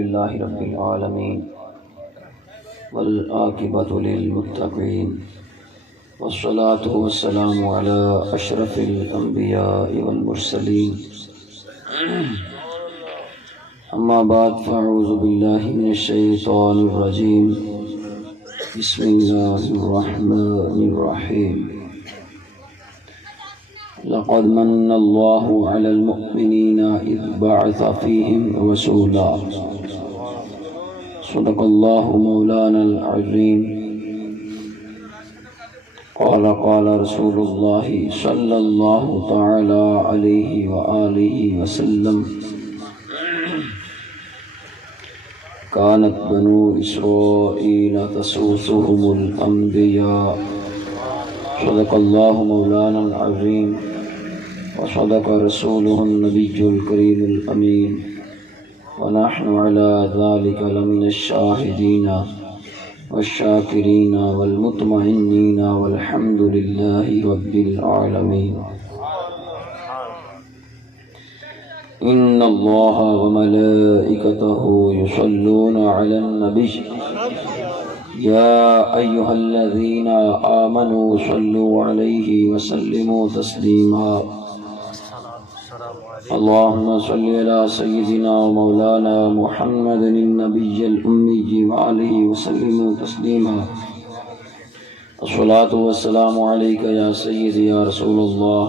لله رب العالمين والعاقبة للمتقين والصلاة والسلام على أشرف الأنبياء والمرسلين أما بعد فأعوذ بالله من الشيطان الرجيم بسم الله الرحمن الرحيم لقد من الله على المؤمنين إذ بعث فيهم رسولا صدق الله مولانا العظيم قال رسول الله صلى الله تعالى عليه وآله وسلم كانت بنو إسرائيل تسوسهم الأنبياء صدق الله مولانا العظيم وصدق رسوله النبي الكريم الأمين ونحن على ذلك لمن الشاهدين والشاكرين والمطمئنين والحمد لله رب العالمين. إن الله وملائكته يصلون على النبي يا أيها الذين آمنوا صلوا عليه وسلموا تسليما. اللهم صل على سيدنا ومولانا محمد النبي الأمي وآله وسلموا تسليما. الصلاة والسلام عليك يا سيدي يا رسول الله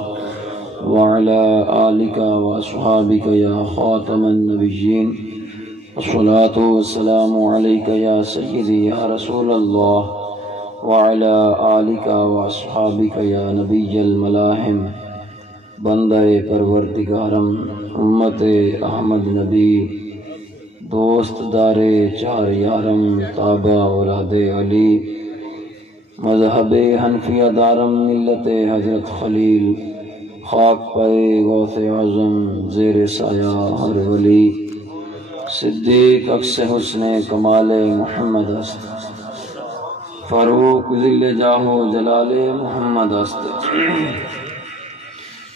وعلى آلك وأصحابك يا خاتم النبيين. الصلاة والسلام عليك يا سيدي يا رسول الله وعلى آلك وأصحابك يا نبي الملاحم. بندہ پروردگارم امت احمد نبی دوست دار چار یارم تابع اولاد علی مذہب حنفیہ دارم ملت حضرت خلیل خاک پائے غوث اعظم زیر سایہ ہر ولی صدیق عکس حسن کمال محمد است فاروق ذل جاہ جلال محمد است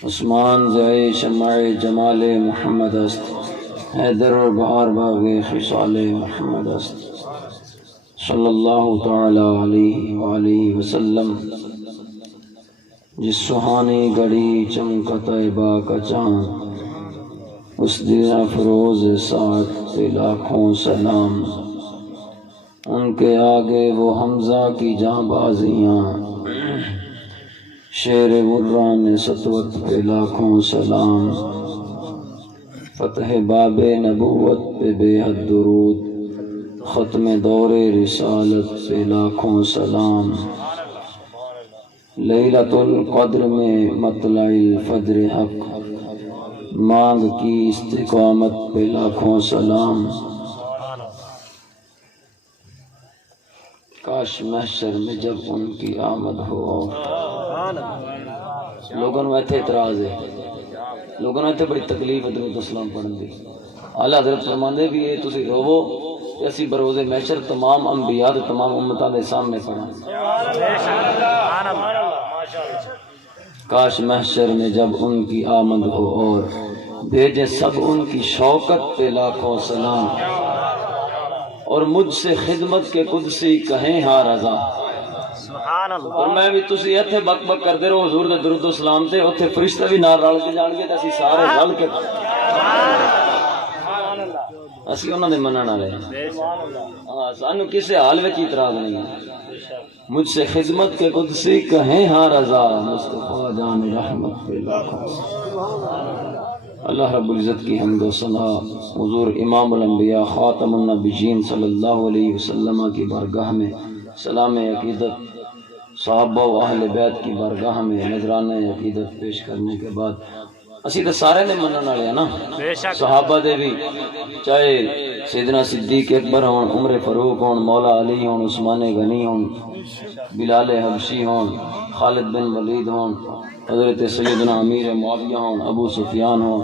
عثمان زئی شمع جمال محمد است حیدر بہار باغ خصال محمد است صلی اللہ تعالی علیہ وآلہ وسلم. جس سہانی گھڑی چمکا طیبہ کا چاند اس دن افروز ساٹھ پہ لاکھوں سلام. ان کے آگے وہ حمزہ کی جاں بازیاں شیر مران سطوت پہ لاکھوں سلام. فتح باب نبوت پہ بے حد درود ختم دور رسالت پہ لاکھوں سلام. لیلۃ القدر میں مطلع الفجر حق مانگ کی استقامت پہ لاکھوں سلام. کاش محشر میں جب ان کی آمد ہو. لوگوں نے ایتھے اعتراض ہے، لوگوں نے ایتھے بڑی تکلیف ہے درود السلام پڑھن دی. اعلیٰ حضرت فرماندے بھی یہ تسی روو کہ اسی بروز محشر تمام انبیاء تے تمام امتاں دے سامنے پڑھاں. کاش محشر میں جب ان کی آمد ہو اور بھیجے سب ان کی شوکت پہ لاکھوں سلام. اور مجھ سے خدمت کے قدسی کہیں ہاں رضا. اور میں بھی تسی ایتھے بک بک کردے رہو حضور دے درود و سلام تے اوتھے فرشتے بھی نال رل کے جان گے تے اسی سارے رل کے اسی انہاں دے منن والے ہاں. سانو کسے حال وچ اعتراض نہیں ہے. مجھ سے خدمت کے قدسی کہیں ہاں رضا مصطفیٰ جان رحمت پہ لاکھوں. اللہ رب العزت کی حمد و ثنا حضور امام الانبیاء خاتم النبیین صلی اللہ علیہ وسلم کی بارگاہ میں سلام عقیدت صحابہ و اہل بیت کی بارگاہ میں نذرانہ عقیدت پیش کرنے کے بعد اسی تو سارے نے منن والے ہیں نا. صحابہ دے بھی چاہے سیدنا صدیق اکبر ہون، عمر فاروق ہون، مولا علی ہون، عثمان غنی ہون، بلال حبشی ہون، خالد بن ولید ہون، حضرت سیدنا امیر معاویہ ہون، ابو سفیان ہون،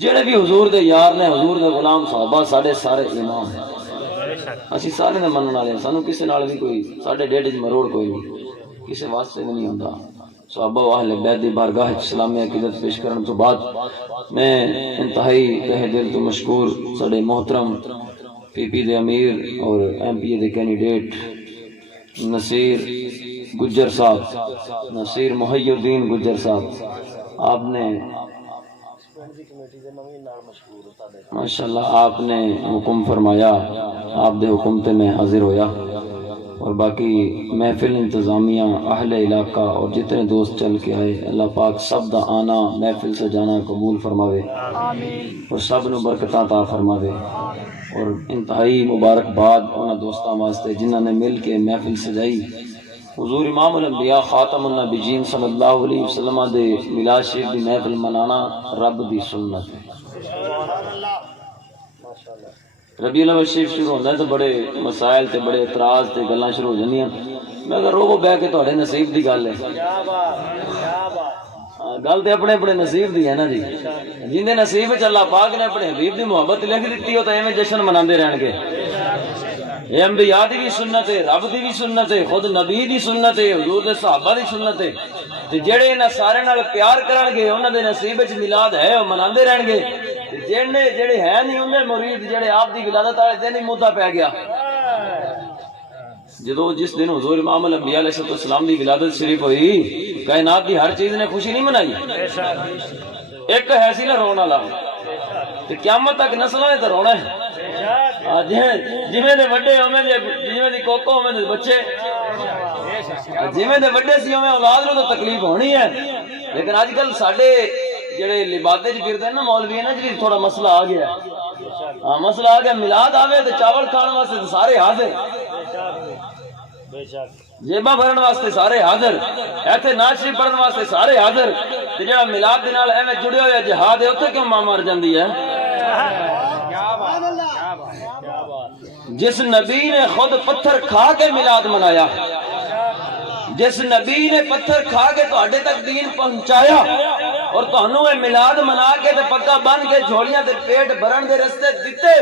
جڑے بھی حضور دے یار نے حضور دے غلام صحابہ ساڑے سارے امام ہیں. اسی سارے نے منن والے ہیں. سانو کسے نال بھی کوئی ساڈے ڈیڈ وچ مروڑ کوئی نہیں، کسے واسطے نہیں ہوندا. صحابہ و اہل بیت دی بارگاہ اسلامی عقیدت پیش کرنے تو بعد میں انتہائی تہ دل تو مشکور ساڈے محترم پی پی دے امیر اور ایم پی اے دے کینڈیڈیٹ نصیر گجر صاحب، نصیر محی الدین گجر صاحب، آپ نے ماشاءاللہ آپ نے حکم فرمایا، آپ دے حکم تے میں حاضر ہویا، اور باقی محفل انتظامیہ اہل علاقہ اور جتنے دوست چل کے آئے، اللہ پاک سب دا آنا محفل سے جانا قبول فرماوے اور سب نو برکتاں عطا فرماوے، اور انتہائی مبارکباد انہاں دوستاں واسطے جنہاں نے مل کے محفل سجائی۔ حضور امام الانبیاء خاتم النبیین صلی اللہ علیہ وسلم دے میلاد شریف دی محفل منانا رب دی سنت ہے۔ ربیع الاول شریف شروع ہوتا ہے تو بڑے مسائل تے بڑے اعتراض تے گلاں شروع ہو جاندیاں، میں کہ روو بہ کے تہاڈے نصیب دی گل ہے، گل تے اپنے اپنے نصیب دی ہے نا جی، جندے نصیب وچ اللہ پاک نے اپنے حبیب دی محبت لکھ دتی ہو تے ایویں جشن مناندے رہن گے۔ یہ انبیاء دی بھی سنت ہے، رب دی بھی سنت ہے، خود نبی دی سنت ہے، حضور دے صحابہ دی سنت ہے، تے جڑے انہاں سارے نال پیار کرن گے انہاں دے نصیب وچ میلاد ہے او مناندے رہن گے، تے جڑے ہے نہیں انہاں مرید جڑے آپ دی ولادت والے دن ہی مدعا پی گیا۔ جس دن حضور امام الانبیاء علیہ السلام دی ولادت شریف ہوئی، کائنات دی ہر چیز نے خوشی نہیں منائی، ایک ہے سی نا رون والا، تے قیامت تک نسلاں نے تے رونا ہے، جویں دے وڈے اوویں دے، جویں دی کوکو اوویں دے بچے، جویں دے وڈے سی اوویں اولاد نوں تو تکلیف ہونی ہے، لیکن اج کل ساڈے جڑے لبادے چ پھردے نا مولوی نا جی تھوڑا مسئلہ آ گیا، ہاں مسئلہ آ گیا، میلاد آوے تے چاول کھان واسطے سارے حاضر، جیباں بھرن واسطے سارے حاضر، ایتھے نعت شریف پڑھن واسطے سارے حاضر، تے جڑا میلاد دے نال ایویں جڑیا ہوا جہاد ہے اوتھے کیوں ماں مر جاندی ہے؟ جس نبی نے خود پتھر کھا کے میلاد منایا، جس نبی نے پتھر کھا کے تہاڈے تک دین پہنچایا، اور تہنوں اے میلاد منا کے تے پگا بن کے جھولیاں تے پیٹ بھرن دے رستے دتے،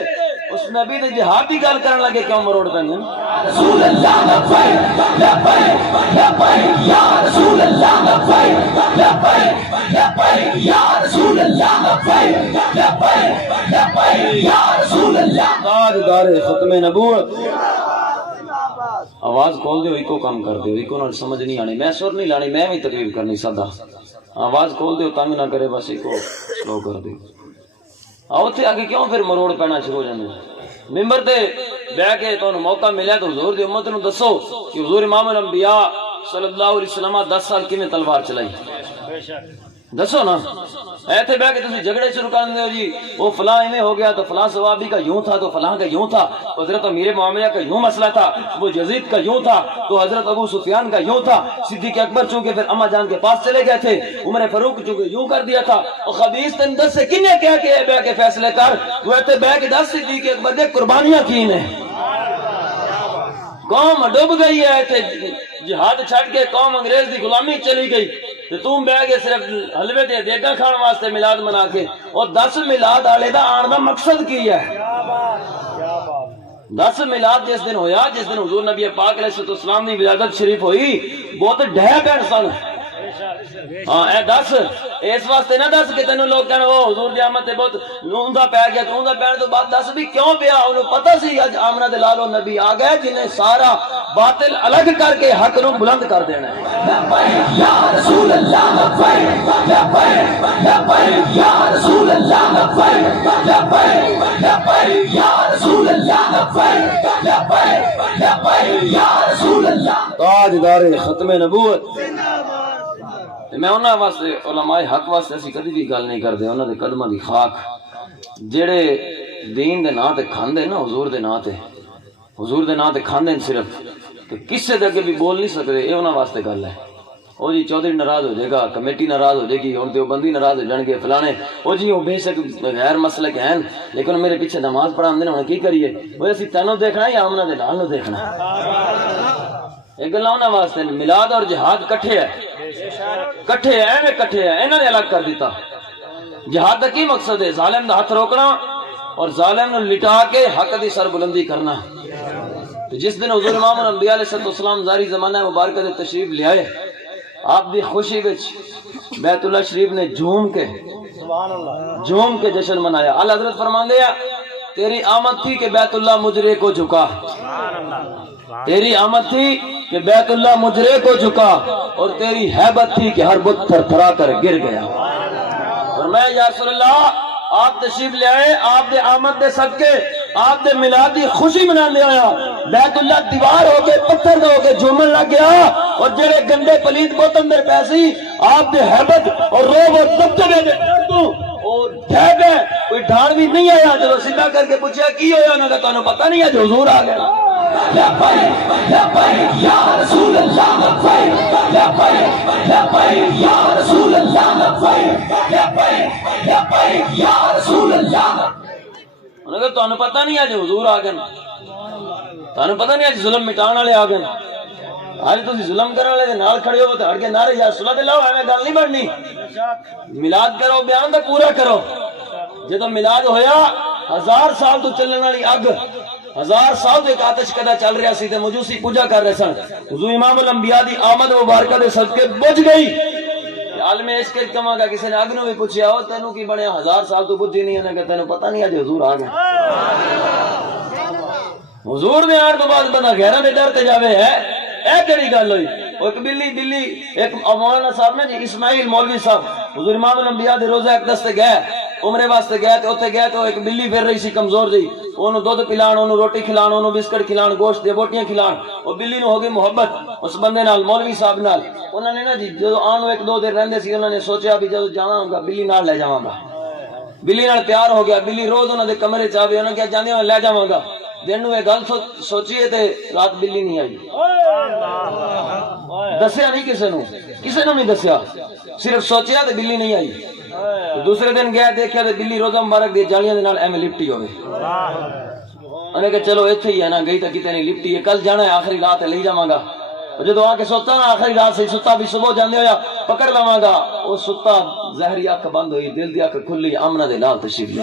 اس نبی دے جہاد دی گل کرن لگے کیوں مروڑ پے ہیں؟ رسول اللہ لبیک لبیک لبیک یا رسول اللہ لبیک لبیک لبیک یا رسول اللہ لبیک لبیک لبیک یا رسول اللہ، تاجدار ختم نبوت۔ آواز کھول دیو، ایکو کام کر دیو، ایکو نال سمجھ نہیں آنی، میں سر نہیں لانی، میں بھی تقریر کرنی سادہ، آواز کھول دیو، تنگ نہ کرے، بس ایکو سلو کر دیو۔ آؤ تھے آگے کیوں پھر مروڑ پینا شروع ہو جانے؟ ممبر تے بہ کے تو موقع ملیا تو حضور دی امت نو دسو کہ حضور امام الانبیاء صلی اللہ علیہ وسلم 10 سال کیویں تلوار چلائی، دسو نا۔ ایتھے بیٹھ کے تسی جھگڑے شروع کر دے ہو جی، وہ فلاں ایویں ہو گیا تو فلاں صحابی کا یوں تھا تو فلاں کا یوں تھا، حضرت امیر معاویہ کا یوں مسئلہ تھا، وہ یزید کا یوں تھا تو حضرت ابو سفیان کا یوں تھا، صدیق اکبر چونکہ پھر اما جان کے پاس چلے گئے تھے، عمر فاروق چونکہ یوں کر دیا تھا، اور خبیث تن دس سے کنے کہہ کے بیٹھ کے فیصلے کر، تو ایتھے بیٹھ کے 10 صدیق اکبر دے قربانیاں کی نے، قوم ڈوب گئی ہے، ایتھے جہاد چھڑ کے قوم انگریز دی غلامی چلی گئی، تے تم بہ گئے صرف حلوے تے دیگاں کھان واسطے میلاد منا کے، اور 10 میلاد والے دا آن دا مقصد کی ہے؟ 10 میلاد جس دن ہویا، جس دن حضور نبی پاک علیہ السلام دی ولادت شریف ہوئی، بہت ڈھہ پین سن، ہاں اے 10 اس واسطے نہ 10 کہ تینوں لوگ کہنا وہ حضور دی آمد تے بہت اوندا پی گیا، تو اوندا پین تو بعد 10 بھی کیوں پیا؟ انہوں پتہ سی اج آمنہ دے لالو نبی آ گئے جنہیں سارا باطل الگ کر کے حق نو بلند کر دینا ہے۔ لبیک یا رسول اللہ لبیک لبیک لبیک یا رسول اللہ لبیک لبیک لبیک یا رسول اللہ لبیک لبیک لبیک یا رسول اللہ، تاجدار ختم نبوت۔ میں انہاں واسطے علماء حق واسطے اسی کدی بھی گل نہیں کردے، انہاں دے قدماں دی خاک جڑے دین دے نام تے کھاندے نا، حضور دے نام تے، حضور دے نام تے کھاندے صرف، تے کسے دے اگے بھی بول نہیں سکدے، اے انہاں واسطے گل ہے۔ او جی چودھری ناراض ہو جائے گا، کمیٹی ناراض ہو جائے گی، ہن دیوبندی ناراض ہو جان گے، فلانے او جی او بے شک غیر مسلک ہیں لیکن میرے پیچھے نماز پڑھاندے نے، ہن کی کریے؟ وہ اسی تینوں دیکھنا یا آمنہ دے نال نو دیکھنا؟ ایک گل انہاں واسطے میلاد اور جہاد کٹھے ہے، کٹھے ہے، کٹھے ہے، انہوں نے الگ کر دیتا۔ جہاد کا کی مقصد ہے؟ ظالم دا ہاتھ روکنا اور ظالم نو لٹا کے حق دی سر بلندی کرنا۔ تو جس دن حضور امام الانبیاء علیہ السلام ظاہری زمانہ مبارکہ دے تشریف لے آئے، آپ دی خوشی وچ بیت اللہ شریف نے جھوم کے جشن منایا. اعلی حضرت فرماندے ہیں تیری آمد تھی کہ بیت اللہ مجرے کو جھکا. تیری آمد تھی کہ بیت اللہ مجرے کو جھکا اور تیری ہیبت تھی کہ ہر بت تھر تھرا کر گر گیا. اور میں یا رسول اللہ آپ تشریف لے آئے, آپ دے آمد دے صدقے آپ دے میلاد دی خوشی منا لے آیا. بیت اللہ دیوار ہو کے پتھر ہو کے جھومن لگ گیا اور جڑے گندے پلیت بت اندر پیسی آپ دے ہیبت اور روب اور دبدبے دے ڈردوں اور ڈھہ گئے. کوئی ڈھان بھی نہیں آیا. جب سیدھا کر کے پوچھا کی ہویا انہوں نے کہا پتہ نہیں ہے جو حضور آ گیا. لبیک لبیک یا رسول اللہ لبیک لبیک لبیک یا رسول اللہ لبیک لبیک لبیک یا رسول اللہ. انہوں نے کہا تانوں پتہ نہیں ہے جو حضور آ گئے, تانوں پتہ نہیں ہے ظلم مٹان والے آ گئے. آج تسی ظلم کرنے والے دے نال کھڑے ہو تے ہٹ کے نعرے یا رسول اللہ لاؤ, ایویں گل نہیں بننی. میلاد کرو, بیان تے پورا کرو. جدوں میلاد ہویا 1000 سال تو چلن والی اگ 1000 سال تو ایک آتش کدا چل رہا سی تے مجوسی پوجا کر رہے سن. حضور امام الانبیاء دی آمد مبارکہ دے صدقے بجھ گئی. عالم عشق کے کما گا کسی نے اگ نو بھی پوچھیا ہو تینوں کی بنیا 1000 سال تو بجھی نہیں ہے کہ تینوں پتہ نہیں ہے حضور آ گئے. حضور نے آن تو بعد بندہ گہرا دے ڈر تے جاوے ہے. اے کیڑی گل ہوئی؟ ایک بلی ایک مولانا صاحب نے جی اسماعیل مولوی صاحب حضور امام الانبیاء دے روزہ اقدس تے گئے, عمرے واسطے گئے تے اوتھے گئے تو ایک بلی پھر رہی سی کمزور جی. اونوں دودھ پلان, اونوں روٹی کھلان, اونوں بسکٹ کھلان, گوشت دے بوٹیاں کھلان. او بلی نو ہو گئی محبت اس بندے نال, مولوی صاحب نال. انہوں نے نا جی جدوں آنوں 1-2 دن رہندے سی انہوں نے سوچیا بھی جدوں جاواں گا بلی نال لے جاواں گا. بلی نال پیار ہو گیا. بلی روز انہاں دے کمرے چ آوے, انہاں کہیا جاندے ہوں لے جاواں گا. دن نو یہ گل سوچیے تے رات بلی نہیں آئی. دسیا نہیں کسے نو نہیں دسیا, صرف سوچیا تے بلی نہیں آئی. دوسرے دن گیا دیکھا تے بلی روزہ مبارک دی جالیاں دے نال ایویں لپٹی ہوئے. انہیں کہ چلو ایتھے ہی ہے نا, گئی تے کتے نہیں لپٹی ہے, کل جانا ہے آخری رات لے جاواں گا. جدو آ کے سوتا نا آخری رات سے ستا بھی صبح جاندے ہویا پکڑ لواں گا. وہ ستا زہری اکھ بند ہوئی, دل دی اکھ کھلی, آمنہ دے نال تشریف لے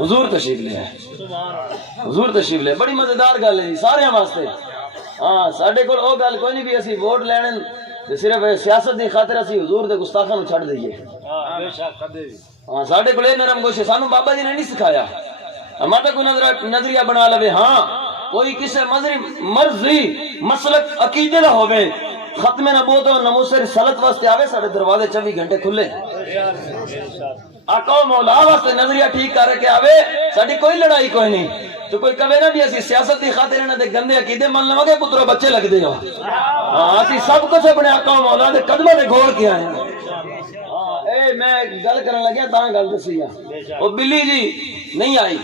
حضور تشریف لے حضور تشریف لے. بڑی مزیدار گل ہے جی سارے واسطے. ہاں ساڈے کول او گل کوئی نہیں بھی اسی ووٹ لینے تے صرف سیاست دی خاطر اسی حضور دے گستاخاں نو چھڈ دئیے. ہاں ساڈے کول نرم گوش سانو بابا جی نے نہیں سکھایا. ہمارا کوئی نظریہ بنا لوے, ہاں کوئی کسے مرضی مسلک عقیدے دا ہوے, ختم نبوت و ناموس رسالت واسطے آوے, ساڈے دروازے 24 گھنٹے کھلے. آقا و مولا واسطے نظریہ ٹھیک کر کے آوے, ساڈی کوئی لڑائی کوئی نہیں. تو کوئی کہے نا بھی اسی سیاست دی خاطر انہاں دے گندے عقیدے من لواں گے, پترو بچے لگ دے ہو. ہاں اسی سب کچھ اپنے آقا و مولا دے قدموں تے گھول کے آئے ہیں. اے میں گل کرن لگیا تاں گل دسی ہے. او بلی جی نہیں آئی.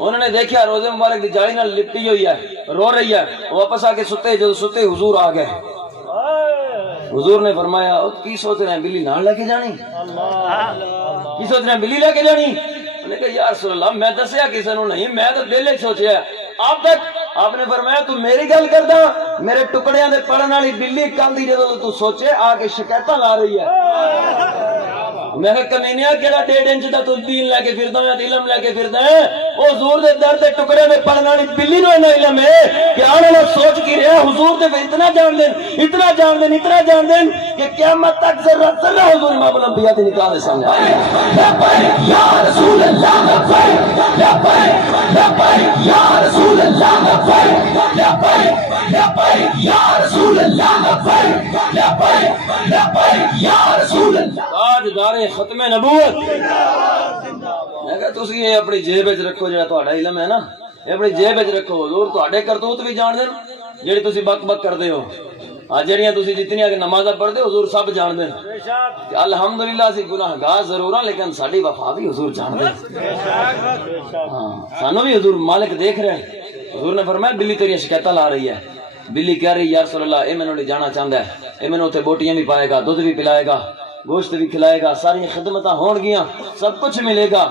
انہوں نے دیکھا روزے مبارک دی جالی نال لپٹی ہوئی ہے, رو رہی ہے. واپس آ کے ستے, جب ستے حضور آ گئے. حضور نے فرمایا کی سوچ رہے ہیں بلی نال لے کے جانی, کی سوچ رہے ہیں بلی لے کے جانی؟ انہوں نے کہا یا رسول اللہ میں دسیا کسی نو نہیں, میں تو دل وچ سوچیا آپ تک. آپ نے فرمایا تو میری گل کردا, میرے ٹکڑیاں دے پڑن والی بلی کل دی جدوں تو سوچے آ کے شکایتاں لا رہی ہے. میں کہ کمینیا کیڑا 1.5 انچ دا تو دین لے کے پھردا ہے, علم لے کے پھردا ہے. او حضور دے در دے ٹکڑے میں پڑن والی بلی نو اینا علم ہے کہ آنے لوگ سوچ کی رہا حضور دے اتنا جان دین, اتنا جان دین, اتنا جان دین کہ قیامت تک ذرہ ذرہ حضور امام الانبیاء دے نکاح دے سامنے آئے. لبیک یا رسول اللہ لبیک لبیک لبیک یا رسول اللہ لبیک لبیک لبیک یا رسول اللہ لبیک لبیک لبیک یا رسول اللہ. تاجدار ختم نبوت. میں کہا تسی یہ اپنی جیب وچ رکھو, جڑا تہاڈا علم ہے نا یہ اپنی جیب وچ رکھو. حضور تہاڈے کرتوت بھی جان دین جڑی تسی بک بک کردے ہو. ہاں جڑیاں تسی جتنیاں کہ نمازاں پڑھدے ہو حضور سب جان دین. الحمدللہ اسی گناہگار ضرور ہاں لیکن ساڈی وفا بھی حضور جان دین. ہاں سانو بھی حضور مالک دیکھ رہے ہیں. حضور نے فرمایا بلی تیری شکایتاں لا رہی ہے. بلی کہہ رہی یا رسول اللہ اے مینوں لے جانا چاہندا ہے, اے مینوں اوتھے بوٹیاں بھی پائے گا, دودھ بھی پلائے گا, گوشت بھی کھلائے گا, ساری خدمتاں ہون گیاں, سب کچھ ملے گا,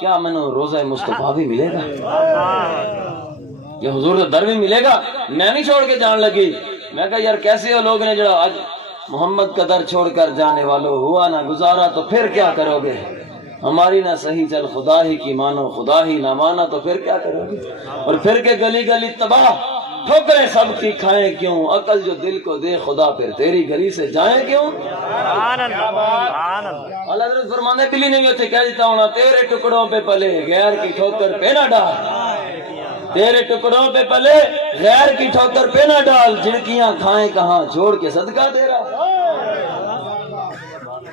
کیا مینوں روزہ مصطفیٰ بھی ملے گا, یہ حضور کا در بھی ملے گا؟ میں نہیں چھوڑ کے جان لگی. میں کہا یار کیسے ہو لوگ نے جڑا آج محمد کا در چھوڑ کر جانے والوں, ہوا نہ گزارا تو پھر کیا کرو گے, ہماری نہ صحیح چل خدا ہی کی مانو, خدا ہی نہ مانا تو پھر کیا کرو گے. اور پھر کے گلی گلی تباہ, ٹھوکریں سب کی کھائیں کیوں، عقل جو دل کو دے خدا پھر تیری گلی سے جائیں کیوں۔ اللہ حضرت فرمانے بلی نے بھی اتنے کہہ دیتا ہونا، تیرے ٹکڑوں پہ پلے غیر کی ٹھوکر پہ نہ ڈال، تیرے ٹکڑوں پہ پلے غیر کی ٹھوکر پہ نہ ڈال، جھڑکیاں کھائیں کہاں چھوڑ کے صدقہ دے رہا۔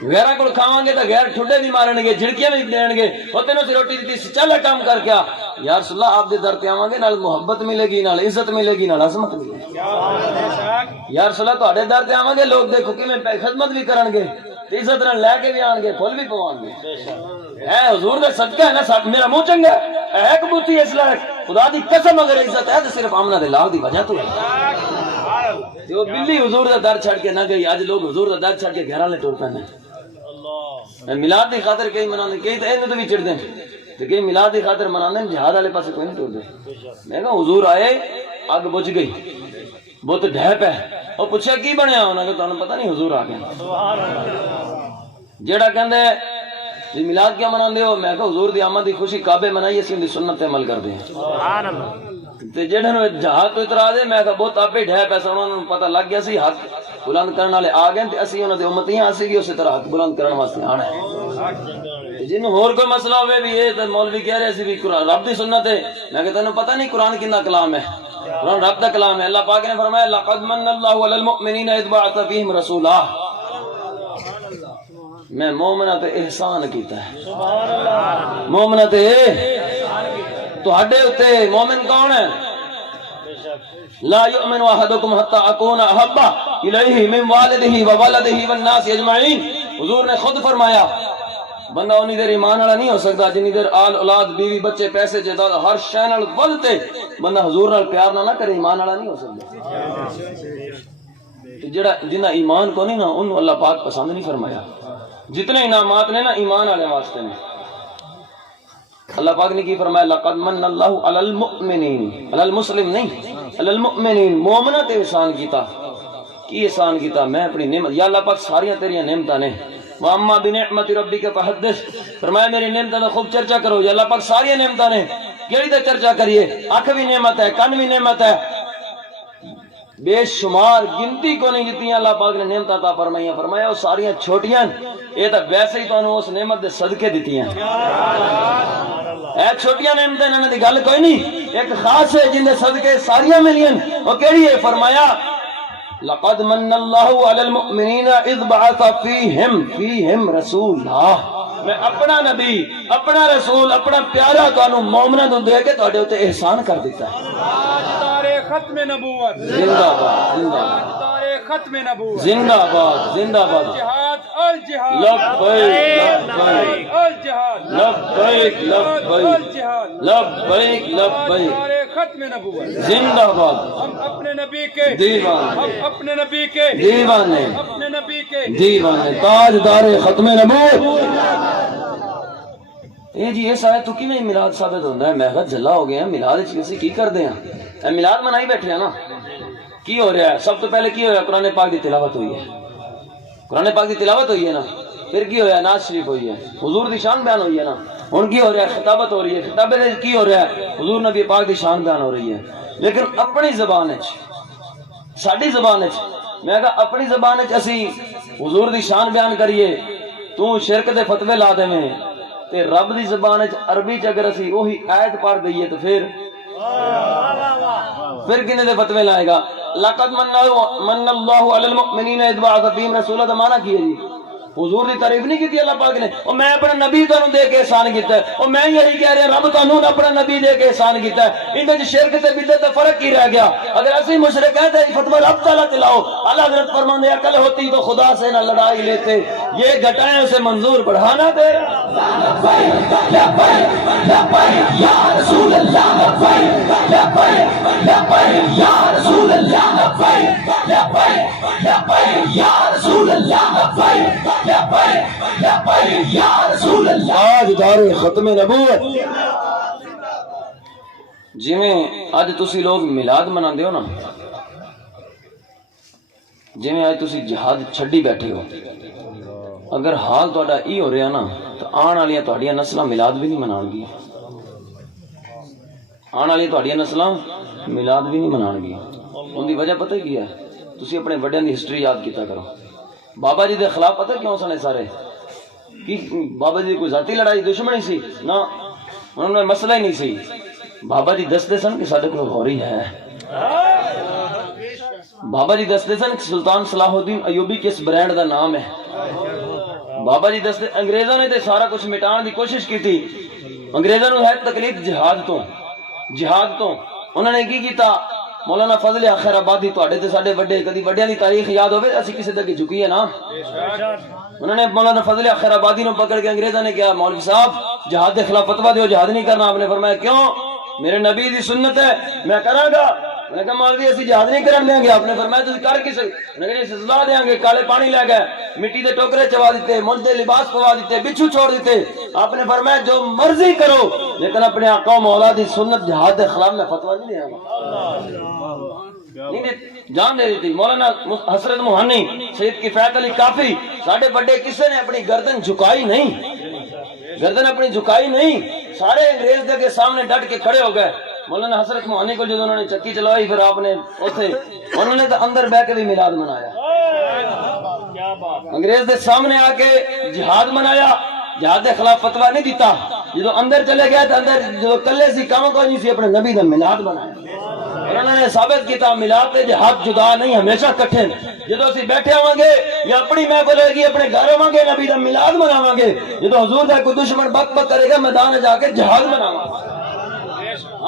غیرہ کو کھاواں گے تو غیر ٹھڈے بھی مارن گے، جھڑکیاں بھی دین گے، وہ تینوں سے روٹی دیتی چل کام کر کیا یا رسول اللہ آپ دے در تے آواں گے، نال محبت ملے گی، نال عزت ملے گی، نال عظمت ملے گی۔ یا رسول اللہ تہاڈے در تے آواں گے، لوگ دیکھو کیویں خدمت بھی کرن گے، عزت نال لے کے بھی آن گے، پھل بھی پوان گے۔ اے حضور دا صدقہ ہے نا، میرا منہ چنگا ہے کبوتی اس لائق، خدا دی قسم اگر عزت ہے تو صرف آمنہ دے لال دی وجہ تو ہے۔ جو بلی حضور دا در چھڑ کے نہ گئی، آج لوگ حضور دا در چھڑ کے گھراں لے ٹر پے۔ میلاد دی خاطر کئی منانے، کئی تو اینو تو بھی چڑھ دیں، تو کئی میلاد دی خاطر منانے جہاد والے پاسے کوئی نہیں ٹر دے۔ میں کہا حضور آئے، اگ بجھ گئی، بت ڈھہ پہ، اور پوچھا کی بنیا، انہوں نے تمہیں پتہ نہیں حضور آ گیا۔ جیڑا کہندے جی میلاد کیا مناندے ہو، میں کہا حضور دی آمد دی خوشی کعبے منائی، اسی دی سنت تے عمل کردے ہیں۔ تے جیڑے نو جہاد تو اعتراض ہے، میں کہا بہت آپے ڈھے پیسہ، انہوں نے پتہ لگ گیا سی حق بلند کرنے والے آ گئے، تے اسی انہوں دے امتیاں اسی گی اسی طرح حق بلند کرنے واسطے آنا ہے۔ جن ہور کوئی مسئلہ ہوئے بھی یہ تے مولوی کہہ رہے سی بھی قرآن رب دی سنت ہے، میں کہتا انہوں پتہ نہیں قرآن کنا کلام ہے، قرآن رب دا کلام ہے۔ اللہ پاک نے فرمایا لقد من اللہ علی المؤمنین اذ بعث فیہم رسولا، میں مومنہ تے احسان کیتا ہے، مومنہ تے تو ہڈے ہوتے مومن کون ہے؟ لا یؤمن احدکم حتی اکون احب الیہ من والدہ وولدہ والناس اجمعین۔ حضور نے خود فرمایا بندہ انہی دیر ایمان والا نہیں ہو سکتا جنہی دیر آل اولاد بیوی بچے پیسے جائیداد ہر شے نال ولتے بندہ حضور نال پیار نہ کرے، ایمان والا نہیں ہو سکتا۔ جڑا جنہ ایمان کو نہیں نا انہوں اللہ پاک پسند نہیں فرمایا۔ جتنے انعامات نے نا ایمان والے واسطے نے۔ اللہ پاک نے کی فرمایا لقد من اللہ علی المؤمنین، علی المسلم نہیں، علی المؤمنین، مومنہ تے احسان کیتا۔ کی احسان کیتا؟ میں اپنی نعمت، یا اللہ پاک ساریاں تیریاں نعمتاں نے، واما بنعمت ربک فحدث، فرمایا میری نعمتوں کا خوب چرچا کرو۔ یا اللہ پاک ساریاں نعمتاں نے، کیڑی تے چرچا کریے؟ اکھ بھی نعمت ہے، کن بھی نعمت ہے، بے شمار گنتی کو نہیں جتنی اللہ پاک نے نعمت عطا فرمائیاں، فرمایا وہ ساریاں چھوٹیاں، یہ تو ویسے ہی تانوں اس نعمت دے صدقے دتیاں۔ ایک چھوٹیاں نعمتیں انہوں نے گل کوئی نہیں، ایک خاص ہے جن دے صدقے ساریاں ملیاں، وہ کیڑی ہے؟ فرمایا لقد من اللہ علی المؤمنین اذ بعث فیہم رسولا، میں اپنا نبی، اپنا رسول، اپنا پیارا تانوں مومناں نوں دے کے تہاڈے اوتے احسان کر دیتا ہے۔ ختم نبوت زندہ باد، زندہ باد، ختم نبوت زندہ باد، زندہ باد، جہاد الجہاد لبیک لبیک الجہاد لبیک لبیک الجہاد لبیک لبیک، ختم نبوت۔ زندہ باد، ہم اپنے نبی کے دیوان، ہم اپنے نبی کے دیوانے، اپنے نبی کے دیوانے، تاجدار ختم نبوت۔ یہ جی اس آیت تو کیویں میلاد ثابت ہوتا ہے؟ میں کہا جھلا ہو گیا، میلاد کسی کی کر دیں؟ میلاد منائی بیٹھے ہیں نا، کی ہو رہا ہے؟ سب تو پہلے کی ہوا ہے؟ قرآن پاک کی تلاوت ہوئی ہے، قرآن پاک کی تلاوت ہوئی ہے نا، پھر کی ہوا ہے؟ نعت شریف ہوئی ہے، حضور دی شان بیان ہوئی ہے نا، ان کی ہو رہا ہے خطابت ہو رہی ہے، خطابت کی ہو رہا ہے؟ حضور نبی پاک دی شان بیان ہو رہی ہے۔ لیکن اپنی زبان وچ، ساڈی زبان وچ، میں کہا اپنی زبان وچ اسی حضور دی شان بیان کریے، تو شرک دے فتوے لا دیں، تے رب دی زبان وچ عربی چ اگر اسی وہی آیت پڑھ دئیے تو پھر کنے دے فتوے لائے گا؟ لقد من اللہ علی المؤمنین اذ بعث فیہم رسولا دا معنی کی ہے جی؟ حضور دی تعریف نہیں کی اللہ پاک نے، اور میں اپنا نبی تانوں دے کے احسان کیتا ہے، اور میں یہی کہہ رہا رب تانوں اپنا نبی دے کے احسان کیتا ہے۔ ان وچ شرک تے بدعت دا فرق کی رہ گیا؟ اگر اسی مشرک ہیں تو فتوی رب تعالیٰ دلاؤ۔ اعلیٰ حضرت فرماندے عقل ہوتی تو خدا سے نہ لڑائی لیتے، یہ گھٹائیں اسے منظور بڑھانا دے رہا۔ لبیک لبیک لبیک یا رسول اللہ، لبیک لبیک لبیک یا رسول اللہ، لبیک لبیک لبیک یا رسول اللہ، لبیک لبیک لبیک یا رسول اللہ۔ تاجدار ختم نبوت۔ جویں اج تسی لوگ میلاد مناندے ہو نا، جویں اج تسی جہاد چھڈی بیٹھے ہو، اگر حال تہاڈا ای ہو رہا نا تو آن والیاں تہاڈیاں نسلاں میلاد بھی نہیں منان گی۔ آنے والی تہاڈیاں نسلاں میلاد بھی نہیں مناؤਣگیاں۔ ان دی وجہ پتہ کی ہے؟ تسی اپنے وڈیاں دی ہسٹری یاد کیتا کرو۔ بابا جی دے خلاف پتہ کیوں سنے سارے؟ کہ بابا جی کوئی ذاتی لڑائی دشمنی سی؟ نہ، انہوں نے مسئلہ ہی نہیں سی۔ بابا جی دستے سن کہ ساڈے کول غوری ہے۔ بابا جی دستے سن کہ سلطان صلاح الدین ایوبی کس برانڈ دا نام ہے۔ بابا جی دستے انگریزوں نے تے سارا کچھ مٹان دی کوشش کی تھی۔ انگریزوں نے ہے تکلیف جہاد تو انہوں نے کی کیتا؟ مولانا فضل آخر آبادی تواڈے تے ساڈے وڈے کدی وڈیاں دی تاریخ یاد ہوے اسی کسے تک جھکیے نا۔ انہوں نے مولانا فضل آخر آبادی نو پکڑ کے انگریزوں نے کہا مولوی صاحب جہاد دے خلاف فتویٰ دیو، جہاد نہیں کرنا۔ آپ نے فرمایا کیوں؟ میرے نبی دی سنت ہے، میں کراں گا۔ میں نے کہا مولوی اسی جہاد نہیں کرن دیں گے۔ آپ نے فرمایا تسی کر کسے؟ میں نے کہا سزا دیاں گے۔ کالے پانی لے گئے، مٹی دے ٹوکرے چوا دیتے، مجھ دے لباس پوا دیتے، بچھو چھوڑ دیتے۔ آپ نے فرمایا جو مرضی کرو لیکن اپنے آقا و مولا دی سنت جہاد دے خلاف میں فتویٰ نہیں دیا گا۔ جان دے دیتی۔ مولانا حسرت موہانی، سید کفایت علی کافی، ساڑھے بڑے کسے نے اپنی گردن جھکائی نہیں، گردن اپنی جھکائی نہیں، سارے انگریز دے کے سامنے ڈٹ کے کھڑے ہو گئے۔ مولانا حسرت موہانی کو جو انہوں نے چکی چلوائی پھر آپ نے اوتھے انہوں نے تو اندر بیٹھ کے بھی میلاد منایا، انگریز دے سامنے آ کے جہاد منایا، جہاد دے خلاف فتویٰ نہیں دیتا۔ جدو اندر چلے گئے تو اندر جو کلے سی کام کو نہیں سی اپنے نبی دا میلاد بنایا۔ انہوں نے ثابت کیتا میلاد تے جہاد جدا نہیں، ہمیشہ کٹھے۔ جدو اسی بیٹھے ہوں گے یا اپنی محفل ہوئے گی اپنے گھر ہوں گے نبی دا میلاد مناواں گے، جدو حضور دا کوئی دشمن بک بک کرے گا میدان جا کے جہاد مناواں گے۔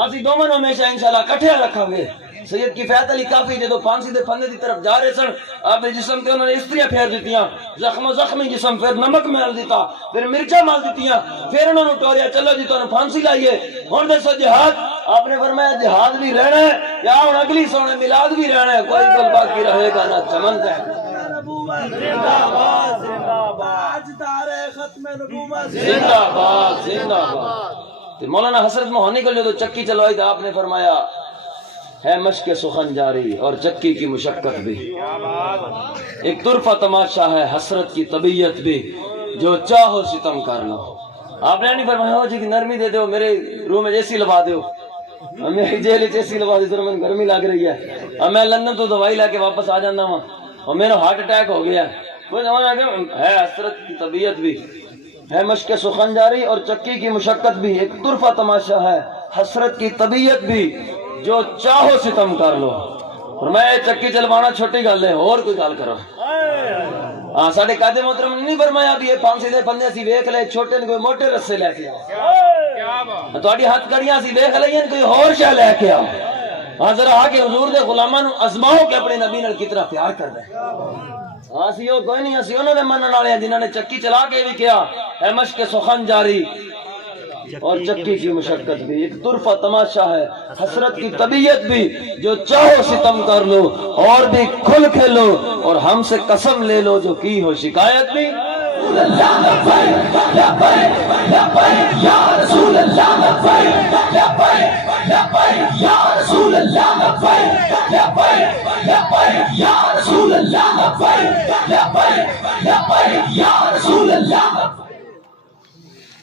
اسی دوواں ہمیشہ انشاءاللہ کٹھے رکھاں گے۔ سید کفایت علی کافی جدو پھانسی دے پھندے دی طرف جا رہے سن، آپ نے جسم تے انہوں نے استریاں پھیر دیتیاں، زخم و زخمی جسم، پھر نمک مل دیتا، پھر مرچا مل دیتیاں، پھر انہوں نے ٹوریا چلو جی تو پھانسی لائیے، ہن دسو جہاد۔ آپ نے فرمایا جہاد بھی رہنا ہے یا ہن اگلی سونے میلاد بھی رہنا ہے، کوئی گل باقی رہے گا نہ چمن کا۔ زندہ باد زندہ باد ختم نبوت زندہ باد زندہ باد۔ مولانا حسرت موہانی کو جو چکی چلوائی تھا آپ نے فرمایا ہے مشق سخن جاری اور چکی کی مشقت بھی، ایک طرفہ تماشا ہے حسرت کی طبیعت بھی، جو چاہو ستم کر لو۔ آپ نے نہیں فرمایا ہو جی کی نرمی دے دو، میرے روم میں اے سی لگا دو، میری جیل اے سی لگا دی، میں گرمی لگ رہی ہے، اب میں لندن تو دوائی لے کے واپس آ جانا ہوں اور میرا ہارٹ اٹیک ہو گیا۔ ہے حسرت کی طبیعت بھی، ہے مشق سخن جاری اور چکی کی مشقت بھی، ایک طرفہ تماشا ہے حسرت کی طبیعت بھی، جو چاہو ستم کر لو۔ اور میں چکی چلوانا چھوٹی گل ہے، اور کوئی گل کرو۔ ہاں ساڈے قائد محترم نے نہیں فرمایا بھی یہ پھانسی دے پھندے سی ویکھ لے، چھوٹے کوئی موٹے رسے لے کے آؤ، تہاڈی ہتھ کڑیاں سی ویکھ لئیاں، کوئی اور شے لے کے آؤ۔ ہاں ذرا آ کے حضور دے غلاماں نو ازماؤ کہ اپنے نبی نال کتنا پیار کردا ہے۔ ہاں اسی او کوئی نہیں، اسی انہاں دے منن والے ہیں جنہاں نے چکی چلا کے بھی کیا ہے مشق سخن جاری اور چکی کی مشقت بھی، ایک طرفہ تماشا ہے حسرت کی طبیعت بھی، جو چاہو ستم کر لو اور بھی کھل کھیلو اور ہم سے قسم لے لو جو کی ہو شکایت بھی۔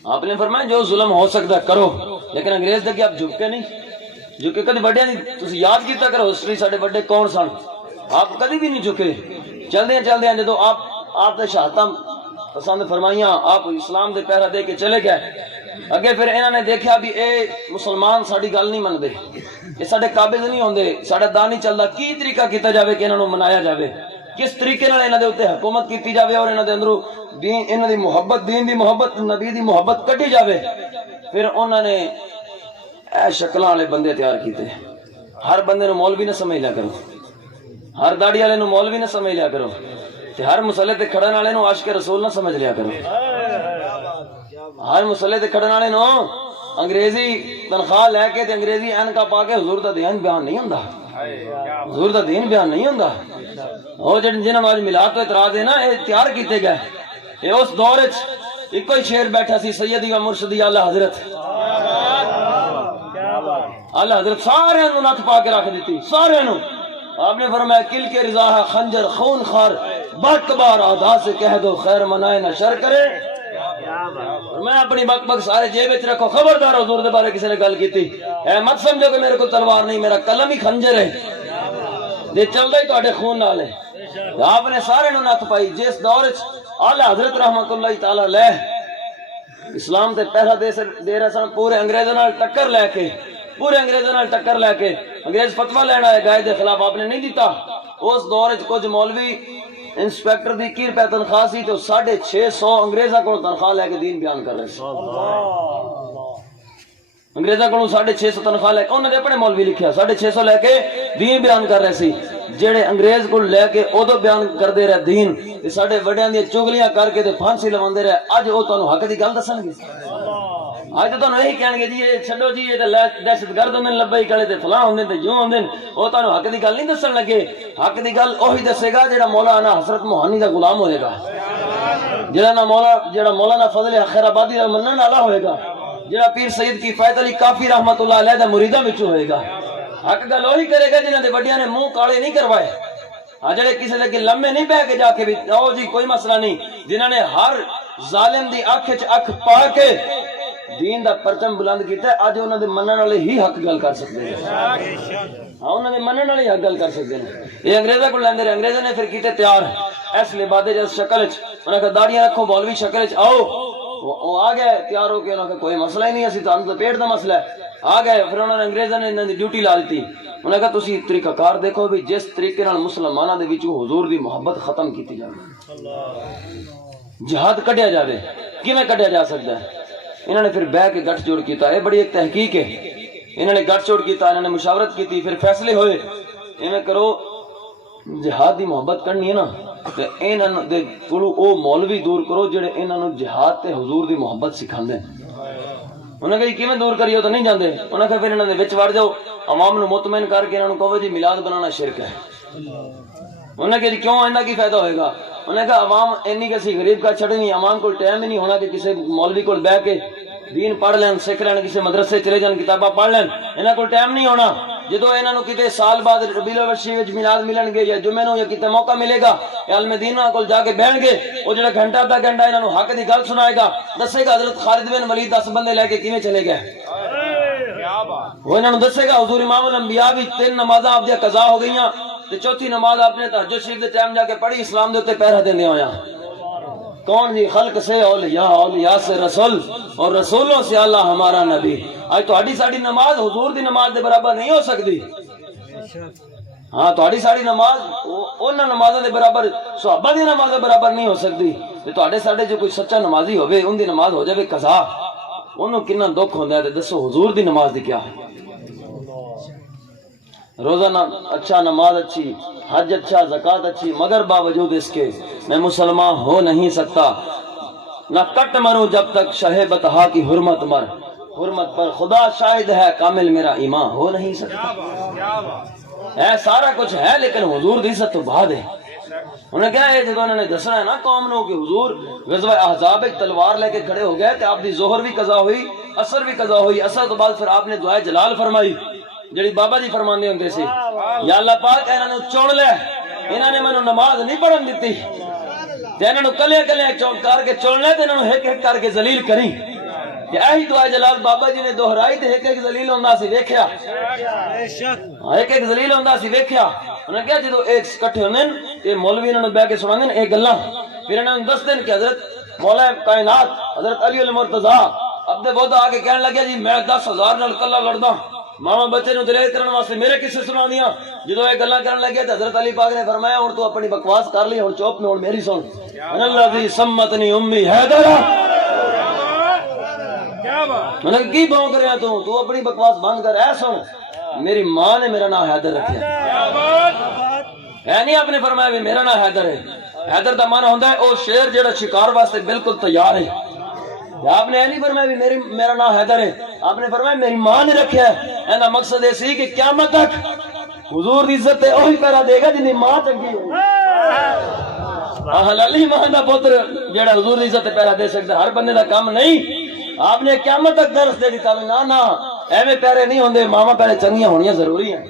آپ نے فرمایا جو ظلم ہو سکتا کرو، لیکن انگریز دے کے آپ جھک کے نہیں، جھکے کدی بڑے نہیں، تسی یاد کیتا کرو ہسٹری ساڈے بڑے کون سن، آپ کدی بھی نہیں جھکے۔ چلدے جدو آپ نے شہادتاں پسند فرمائیاں، آپ اسلام دے پہرا دے کے چلے گئے، اگے پھر انہوں نے دیکھا بھی اے مسلمان ساڈی گل نہیں مندے، یہ ساڈے قابل نہیں ہوندے، ساڈا دا نہیں چلدا، کی طریقہ کیتا جاوے کہ انہاں نوں منایا جاوے، کس طریقے نال انہاں دے اوتے حکومت کیتی جاوے اور انہاں دے اندروں دین، انہاں دی محبت، دین دی محبت، نبی دی محبت کڈی جاوے۔ پھر انہوں نے اے شکلاں والے بندے تیار کیتے، ہر بندے نوں مولوی نہ سمجھ لیا کرو، ہر داڑھی والے نوں مولوی نہ سمجھ لیا کرو، تے ہر مسلے تے کھڑن والے نوں عاشق رسول نہ سمجھ لیا کرو، ہر مسلے تے کھڑن والے نوں انگریزی تنخواہ لے کے تے انگریزی اینکا پا کے حضور دا دین بیان نہیں ہوندا، حضور دا دین بیان نہیں ہوندا۔ وہ جنہاں آج میلاد تو اعتراض ہے نا، یہ تیار کیتے گئے، یہ اس دور وچ ایک ہی شیر بیٹھا سی، سیدی و مرشدی اعلی حضرت، اعلی حضرت سارے نوں نتھ پا کے رکھ دیتی، سارے نوں۔ آپ نے فرمایا کل کے رضا ہے خنجر خون خار، بک بار آدھا سے کہہ دو خیر منائے نہ شر کرے۔ اور میں اپنی بک بک سارے جیب وچ رکھو، خبردار حضور دے بارے کسی نے گل کیتی اے مت سمجھو کہ میرے کو تلوار نہیں، میرا قلم ہی خنجر ہے، یہ چلتا ہی تواڈے خون نال ہے۔ آپ نے سارے نو نت پائی جس دور وچ اعلی حضرت رحمت اللہ تعالی علیہ اسلام تے پہلا دے رہے سن، پورے انگریزاں نال ٹکر لے کے، انگریز فتویٰ لینا ہے گائے دے خلاف، آپ نے نہیں دیتا۔ اس دور وچ کچھ مولوی انسپیکٹر دی کی روپے تنخواہ سی تو 650 انگریزاں کو تنخواہ لے کے دین بیان کر رہے سی، انگریزاں کو 650 تنخواہ لے کے، انہوں نے اپنے مولوی لکھیا 650 لے کے دین بیان کر رہے سی، جڑے انگریز کو لے کے ادو بیان کردے رہے دین، ساڈے وڈیاں دی چگلیاں کر کے تے پھانسی لواندے رہے، اج او تانوں حق دی گل دسن گے؟ آج تو تانوں یہی کہن گے جی یہ چھڈو جی یہ تے دہشت گرد ہوندے لبئی کڑے تے فلاں ہوندے تے یوں ہوندے، او تانوں حق دی گل نہیں دسن لگے۔ حق دی گل اوہی دسے گا جڑا مولانا حضرت موہانی دا غلام ہوئے گا، جڑا مولانا فضل خیر آبادی دا منن والا ہوئے گا، جڑا پیر سید کفایت علی کافی رحمت اللہ علیہ دا مریداں وچوں ہوئے گا۔ حق گل وہی کرے گا جنہاں دے وڈیاں نے منہ کالے نہیں کروائے، جڑے کسی دے لمے نہیں بہ کے جا کے بھی آؤ جی کوئی مسئلہ نہیں، جنہاں نے ہر ظالم دی اکھ وچ اکھ پا کے دین دا پرچم بلند کیتا ہے، اج انہاں دے منن والے ہی حق گل کر سکتے ہیں، ہاں انہاں دے منن والے حق گل کر سکتے ہیں۔ یہ انگریزاں کو لیندے رہے، انگریزاں نے پھر کیتے تیار اس لبادے جس شکل وچ، انہاں کہ داڑیاں رکھو مولوی شکل وچ آؤ، وہ آ گئے تیار ہو کے، انہاں کہ کوئی مسئلہ ہی نہیں، اسی تانوں تو پیٹ دا مسئلہ ہے، آ گئے۔ پھر انہوں نے انگریزاں نے انہاں دی ڈیوٹی لا دیتی، انہاں کہا تسی طریقہ کار دیکھو بھی جس طریقے نال مسلماناں دے وچوں حضور دی محبت ختم کیتی جاوے، جہاد کڈیا جاوے، کیویں کڈیا جا سکدا ہے؟ انہوں نے پھر بہ کے گٹھ جوڑ کیتا، یہ بڑی ایک تحقیق ہے، انہوں نے گٹھ جوڑ کیتا، انہوں نے مشاورت کیتی، پھر فیصلے ہوئے انہیں کرو جہاد دی محبت کرنی ہے نا تے انہاں دے کولوں او مولوی دور کرو جڑے انہاں نوں جہاد تے حضور دی محبت سکھاندے۔ انہاں کہ کیویں دور کریو تو نہیں جاندے، انہاں کہ پھر انہاں دے وچ وڑ جاؤ، عوام نوں مطمئن کر کے انہاں نوں کہو جی میلاد بنانا شرک ہے۔ انہاں کہ کیوں ایندا کی فائدہ ہوئے گا؟ انہاں کہا عوام اینی کسی غریب کا چھڑنی، عوام کو ٹائم ہی نہیں ہونا کہ کسی مولوی کو بہ کے دین پڑھ لین سکھ لین، کسی مدرسے چلے جان کتاباں پڑھ لین، انہاں کو ٹائم نہیں ہونا۔ جدو انہاں نوں کتے سال بعد ربیع الاول وچ میلاد ملن گے یا جمعے نوں یا کتے موقع ملے گا، عالم دین کول جا کے بیٹھ گے، او جڑا گھنٹہ آدھا گھنٹہ انہاں نوں حق دی گل سنائے گا، دسے گا حضرت خالد بن ولید 10 بندے لے کے کیویں چلے گئے، وہ انہاں نوں دسے گا حضور امام الانبیاء بھی 3 نمازاں آپ دی قضا ہو گئیاں تے چوتھی نماز آپ نے تہجد شریف دے ٹائم جا کے پڑھی، اسلام دے اوتے پہرا دیندے ہویا۔ کون جی؟ خلق سے اولیاء، اولیاء سے رسول، اور رسولوں سے اللہ ہمارا نبی۔ آج تہاڈی ساڈی نماز حضور دی نماز دے برابر نہیں ہو سکتی، ہاں تہاڈی ساڈی نماز انہاں نمازاں دے برابر، صحابہ دی نماز دے برابر نہیں ہو سکتی۔ تے تہاڈے ساڈے جو کوئی سچا نمازی ہوے، ان دی نماز ہو جاوے قضا، انہوں کتنا دکھ ہوندا ہے، تے دسو حضور دی نماز دی کیا ہے؟ روزانہ اچھا، نماز اچھی، حج اچھا، زکوٰۃ اچھی، مگر باوجود اس کے میں مسلمان ہو نہیں سکتا، نہ کٹ مروں جب تک شہ بتہا کی حرمت مر، حرمت پر خدا شاہد ہے کامل میرا ایمان ہو نہیں سکتا۔ اے سارا کچھ ہے لیکن حضور دی عزت تو بعد ہے۔ انہوں نے کہا ہے جب انہوں نے دسنا ہے نا قوم نو کہ حضور غزوہ احزاب ایک تلوار لے کے کھڑے ہو گئے تے آپ دی ظہر بھی قضا ہوئی، عصر بھی قضا ہوئی، عصر تو بعد پھر آپ نے دعائے جلال فرمائی جڑی بابا جی فرماندے ہوندے سی، یا اللہ پاک انہاں نوں چن لے، انہاں نے مینوں نماز نہیں پڑھن دتی تے انہاں نوں کلیاں کلیاں چون کر کے چن لے تے انہاں نوں ایک ایک کر کے ذلیل کری۔ کہ ایہی دعا جلال بابا جی نے دہرائی تے ایک ایک ذلیل ہوندا سی ویکھیا، ایک ایک ذلیل ہوندا سی ویکھیا۔ انہاں نے کہا جدو ایک اکٹھے ہوندے تے مولوی انہاں نوں بیٹھ کے سناندے اے گلاں، پھر انہاں نوں دسدے کہ حضرت مولا کائنات حضرت علی المرتضیٰ عبد بودا آ کے کہن لگا جی میں 10,000 نال کلا لڑدا، ماما بچے نو دلیر کرنے واسطے میرے قصے سنا دیا۔ جدو یہ گلاں کرن لگے تے حضرت علی پاک نے فرمایا ہن تو اپنی بکواس کر لی، ہن چوپ میں ہن میری سن۔ الذی سمتنی امی حیدر، میں نے کی بھونک رہا تو اپنی بکواس بند کر، اے سن میری ماں نے میرا نام حیدر رکھا ہے، نہیں آپ نے فرمایا بھی میرا نام حیدر ہے۔ حیدر دا معنی ہوندا ہے او شیر جڑا شکار واسطے بالکل تیار ہے۔ آپ نے نہیں فرمایا بھی میرا نام حیدر ہے، آپ نے فرمایا میری ماں نے رکھا ہے۔ اینا مقصد یہ سی کہ قیامت تک حضور دی عزت وہی پیرا دے گا جن دی ماں چنگی ہو۔ حلالی ماں دا پتر جڑا حضور دی عزت پیرا دے سکتا، ہر بندے دا کام نہیں۔ آپ نے قیامت تک درس دے دیتا نا ایویں پیارے نہیں ہوندے، ماما پہلے چنگیاں ہونیاں ضروری ہیں۔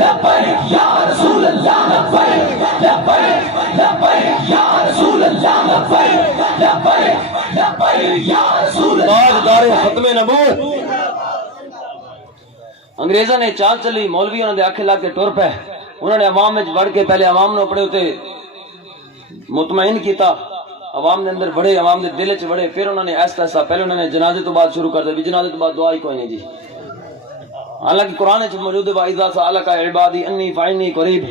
لبیک یا رسول اللہ، لبیک لبیک لبیک یا رسول اللہ، لبیک لبیک لبیک یا رسول اللہ، تاجدار ختم نبوت انگریزوں نے چال چلی، مولوی انہوں نے آکھے لا کے ٹر پے، انہوں نے عوام میں بڑھ کے پہلے عوام نے اپنے ہوتے مطمئن کیتا، عوام نے اندر بڑھے، عوام نے دل چ بڑھے، پھر انہوں نے ایسا ایسا پہلے انہوں نے جنازے تو بعد شروع کر دیا، جنازے تو بعد دعا ہی کوئی نہیں جی۔ حالانکہ قرآن چ موجود ہے وَإِذَا سَأَلَكَ عِبَادِي أَنِّي فَإِنِّي قَرِيبٌ،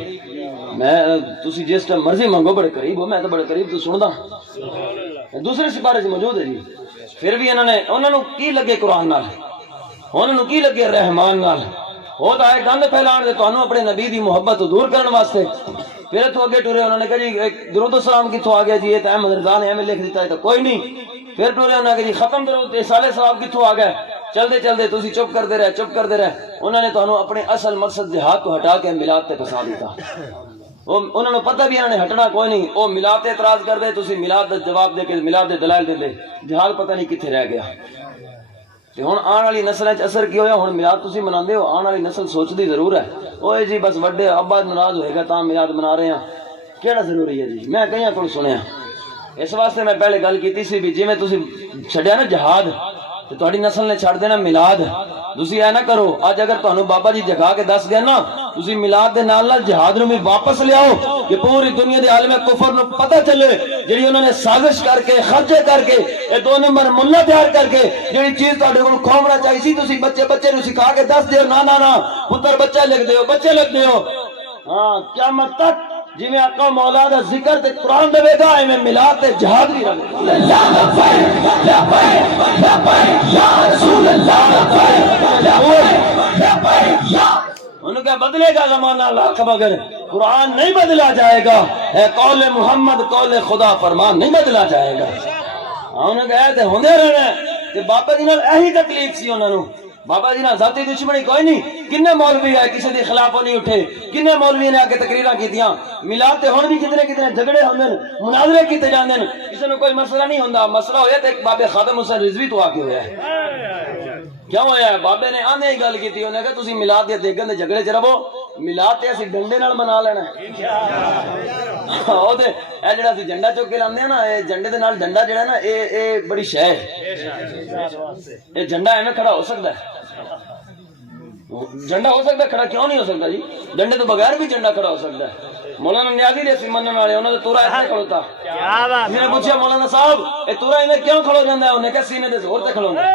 میں تسی جس ٹائم مرضی منگو بڑے قریب ہو، میں تو بڑے قریب تو سندا، دوسرے سپارے سے موجود ہے جی۔ پھر بھی انہوں نے کی لگے قرآن نال، انہوں نے کی لگے رحمان نال، وہ تو آئے گند پھیلان دے تانوں اپنے نبی دی محبت دور کرنے واسطے۔ پھر تو اگے ٹرے، انہوں نے کہا جی درود و سلام کتوں آ گیا جی، یہ تو احمد رضا نے ہمیں لکھ دیتا ہے تو کوئی نہیں۔ پھر ٹرے انہوں نے کہا جی ختم درود اصالہ ثواب کتوں آ گئے، چلتے چلتے تسی چپ کرتے رہے، چپ کرتے رہے۔ انہوں نے تانوں اپنے اصل مقصد جہاد کو ہٹا کے میلاد تے پھسا دیتا۔ انہوں نے پتہ بھی انہوں نے ہٹنا کوئی نہیں، وہ میلاد تے اعتراض کر دے، تسی میلاد دا جواب دے کے میلاد دے دلائل دے دے، جہاد پتہ نہیں کتنے رہ گیا۔ تے ہن آن والی نسل وچ اثر کی ہویا، ہن میلاد تسی مناندے ہو، آن والی نسل سوچدی ضرور ہے، اوے جی بس وڈے ابا ناراض ہوئے گا تاں میلاد منا رہے ہیں، کیڑا ضروری ہے جی؟ میں کئیاں کول سنیا، اس واسطے میں پہلے گل کیتی سی بھی جویں تسی چھڈیا نا جہاد تے تہاڈی نسل نے چھڈ دینا میلاد۔ تسی اے نہ کرو، اج اگر تانوں بابا جی جگا کے دس گئے نا، تسی میلاد دے نال نال جہاد نو بھی واپس لیاؤ کہ پوری دنیا دے عالم کفر نو پتہ چلے جڑی انہوں نے سازش کر کے خرچے کر کے اے 2 نمبر ملا تیار کر کے جڑی چیز تہاڈے کول کھومنا چاہیے سی، تسی بچے نو سکھا کے دس دیو نا نا نا پتر بچہ لکھ دیو، بچے لکھ دیو۔ ہاں قیامت تک جویں آقا مولا دا ذکر تے قرآن دے گا، ایویں میلاد تے جہاد بھی رہے انہوں کہا بدلے گا زمانہ لاکھ مگر قرآن نہیں بدلا جائے گا، اے قول محمد قول خدا فرمان نہیں بدلا جائے گا۔ انہوں کہا تے ہوندے رہنا تے بابا جی نال ایہی تکلیف سی انہوں نے، بابا جی نال ذاتی دشمنی کوئی نہیں، کنے مولوی آئے کسی دے خلاف نہیں اٹھے، کنے مولوی نے آ کے تقریراں کیتیاں، میلاد تے ہن بھی کتنے جھگڑے ہوندے، مناظرے کیتے جاندے، کسی نے کوئی مسئلہ نہیں ہوندا، مسئلہ ہویا تے ایک بابے خادم حسین رضوی تو آ کے ہویا ہے۔ کیوں ہویا ہے؟ بابے نے آنے ہی گل کیتی، انہوں نے کہا تسی میلاد دے دیگن دے جھگڑے چ رہو، میلاد تے اسی ڈنڈے نال منا لینا ہے۔ او تے اے جڑا اسی جھنڈا چوک کے لاندے ہیں نا، اے جھنڈے دے نال ڈنڈا جڑا ہے نا، اے بڑی شے ہے، اے جھنڈا ایویں کھڑا ہو سکدا ہے؟ جھنڈا ہو سکتا ہے کھڑا، کیوں نہیں ہو سکتا جی؟ ڈنڈے تو بغیر بھی جھنڈا کھڑا ہو سکتا ہے۔ مولانا نیازی دے سی منن والے، انہوں نے تورا ایسے کھڑوتا، میں نے پوچھا مولانا صاحب اے تورا ایویں کیوں کھڑو جاندا ہے؟ انہوں نے کہا سینے دے زور تے کھڑوندا ہے،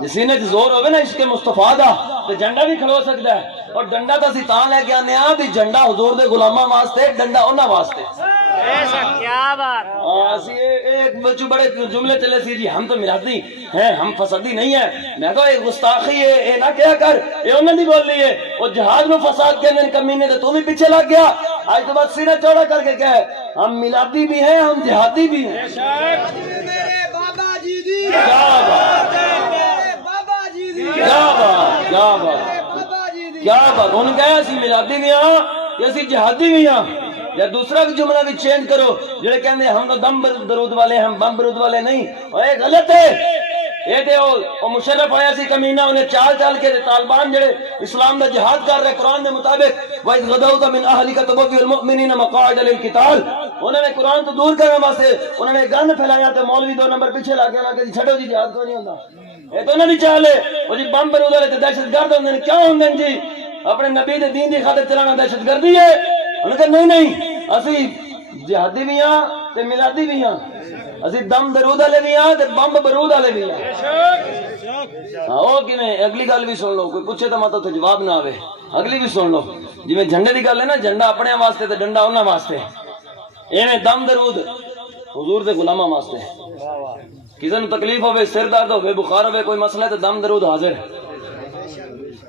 جے سینے تے زور ہوے نا عشق مصطفیٰ دا تے جھنڈا بھی کھڑو سکدا ہے۔ اور ڈنڈا تو اسی تاں لے کے آنے ہاں بھی جھنڈا حضور دے غلاماں واسطے، ڈنڈا انہاں واسطے۔ کیا بات! ایک بچو بڑے جملے چلے سی جی ہم تو میلادی ہیں، ہم فسادی نہیں ہیں۔ میں کہا یہ گستاخی ہے، اے نہ کیا کر، اے انہوں نے بول لی ہے، وہ جہاد میں فساد کے اندر کمینے تھے، تو بھی پیچھے لگ گیا۔ آج تو بات سینہ چوڑا کر کے کہے ہم میلادی بھی ہیں، ہم جہادی بھی ہیں۔ بابا جی دی کیا بات! بابا جی دی کیا بات! کیا بات! بابا جی دی کیا بات! انہوں نے کہا اسی میلادی بھی ہاں یا اسی جہادی بھی ہاں۔ یا دوسرا جملہ بھی چینج کرو، جڑے کہندے ہم تو دم درود والے، ہم بم درود والے نہیں، اے غلط ہے۔ یہ تے او مشرف آیا سی کمینہ، انہیں چال چال کے طالبان جڑے اسلام دا جہاد کر رہے قرآن دے مطابق وَإِذْ غَدَوْتَ مِنْ أَهْلِكَ تُبَوِّئُ الْمُؤْمِنِينَ مَقَاعِدَ لِلْقِتَالِ، انہوں نے قرآن تو دور کرنے واسطے انہوں نے گند پھیلایا تے مولوی 2 نمبر پیچھے لا کے کہ چھڈو جی جہاد کو نہیں ہوندا۔ یہ تو انہوں نے چالے وہ جی بم بارود والے تے دہشت گرد ہوندے نے، کیوں ہوندے جی؟ اپنے نبی دے دین دی خاطر چلانا دہشت گردی ہے؟ انہوں نے کہا نہیں اسی جہادی بھی ہاں تے میلادی بھی ہاں، اسی دم درود والے بھی ہاں تے بم برود والے بھی ہاں۔ او کیویں؟ اگلی گل بھی سن لو، کوئی پوچھے تو مطلب تو جواب نہ آوے، اگلی بھی سن لو۔ جویں جھنڈے دی گل ہے نا، جھنڈا اپنے واسطے تے ڈنڈا انہاں واسطے، ایویں دم درود حضور دے غلاماں واسطے۔ کسی نوں تکلیف ہوے، سر درد ہوے، بخار ہوے، کوئی مسئلہ ہے تے دم درود حاضر،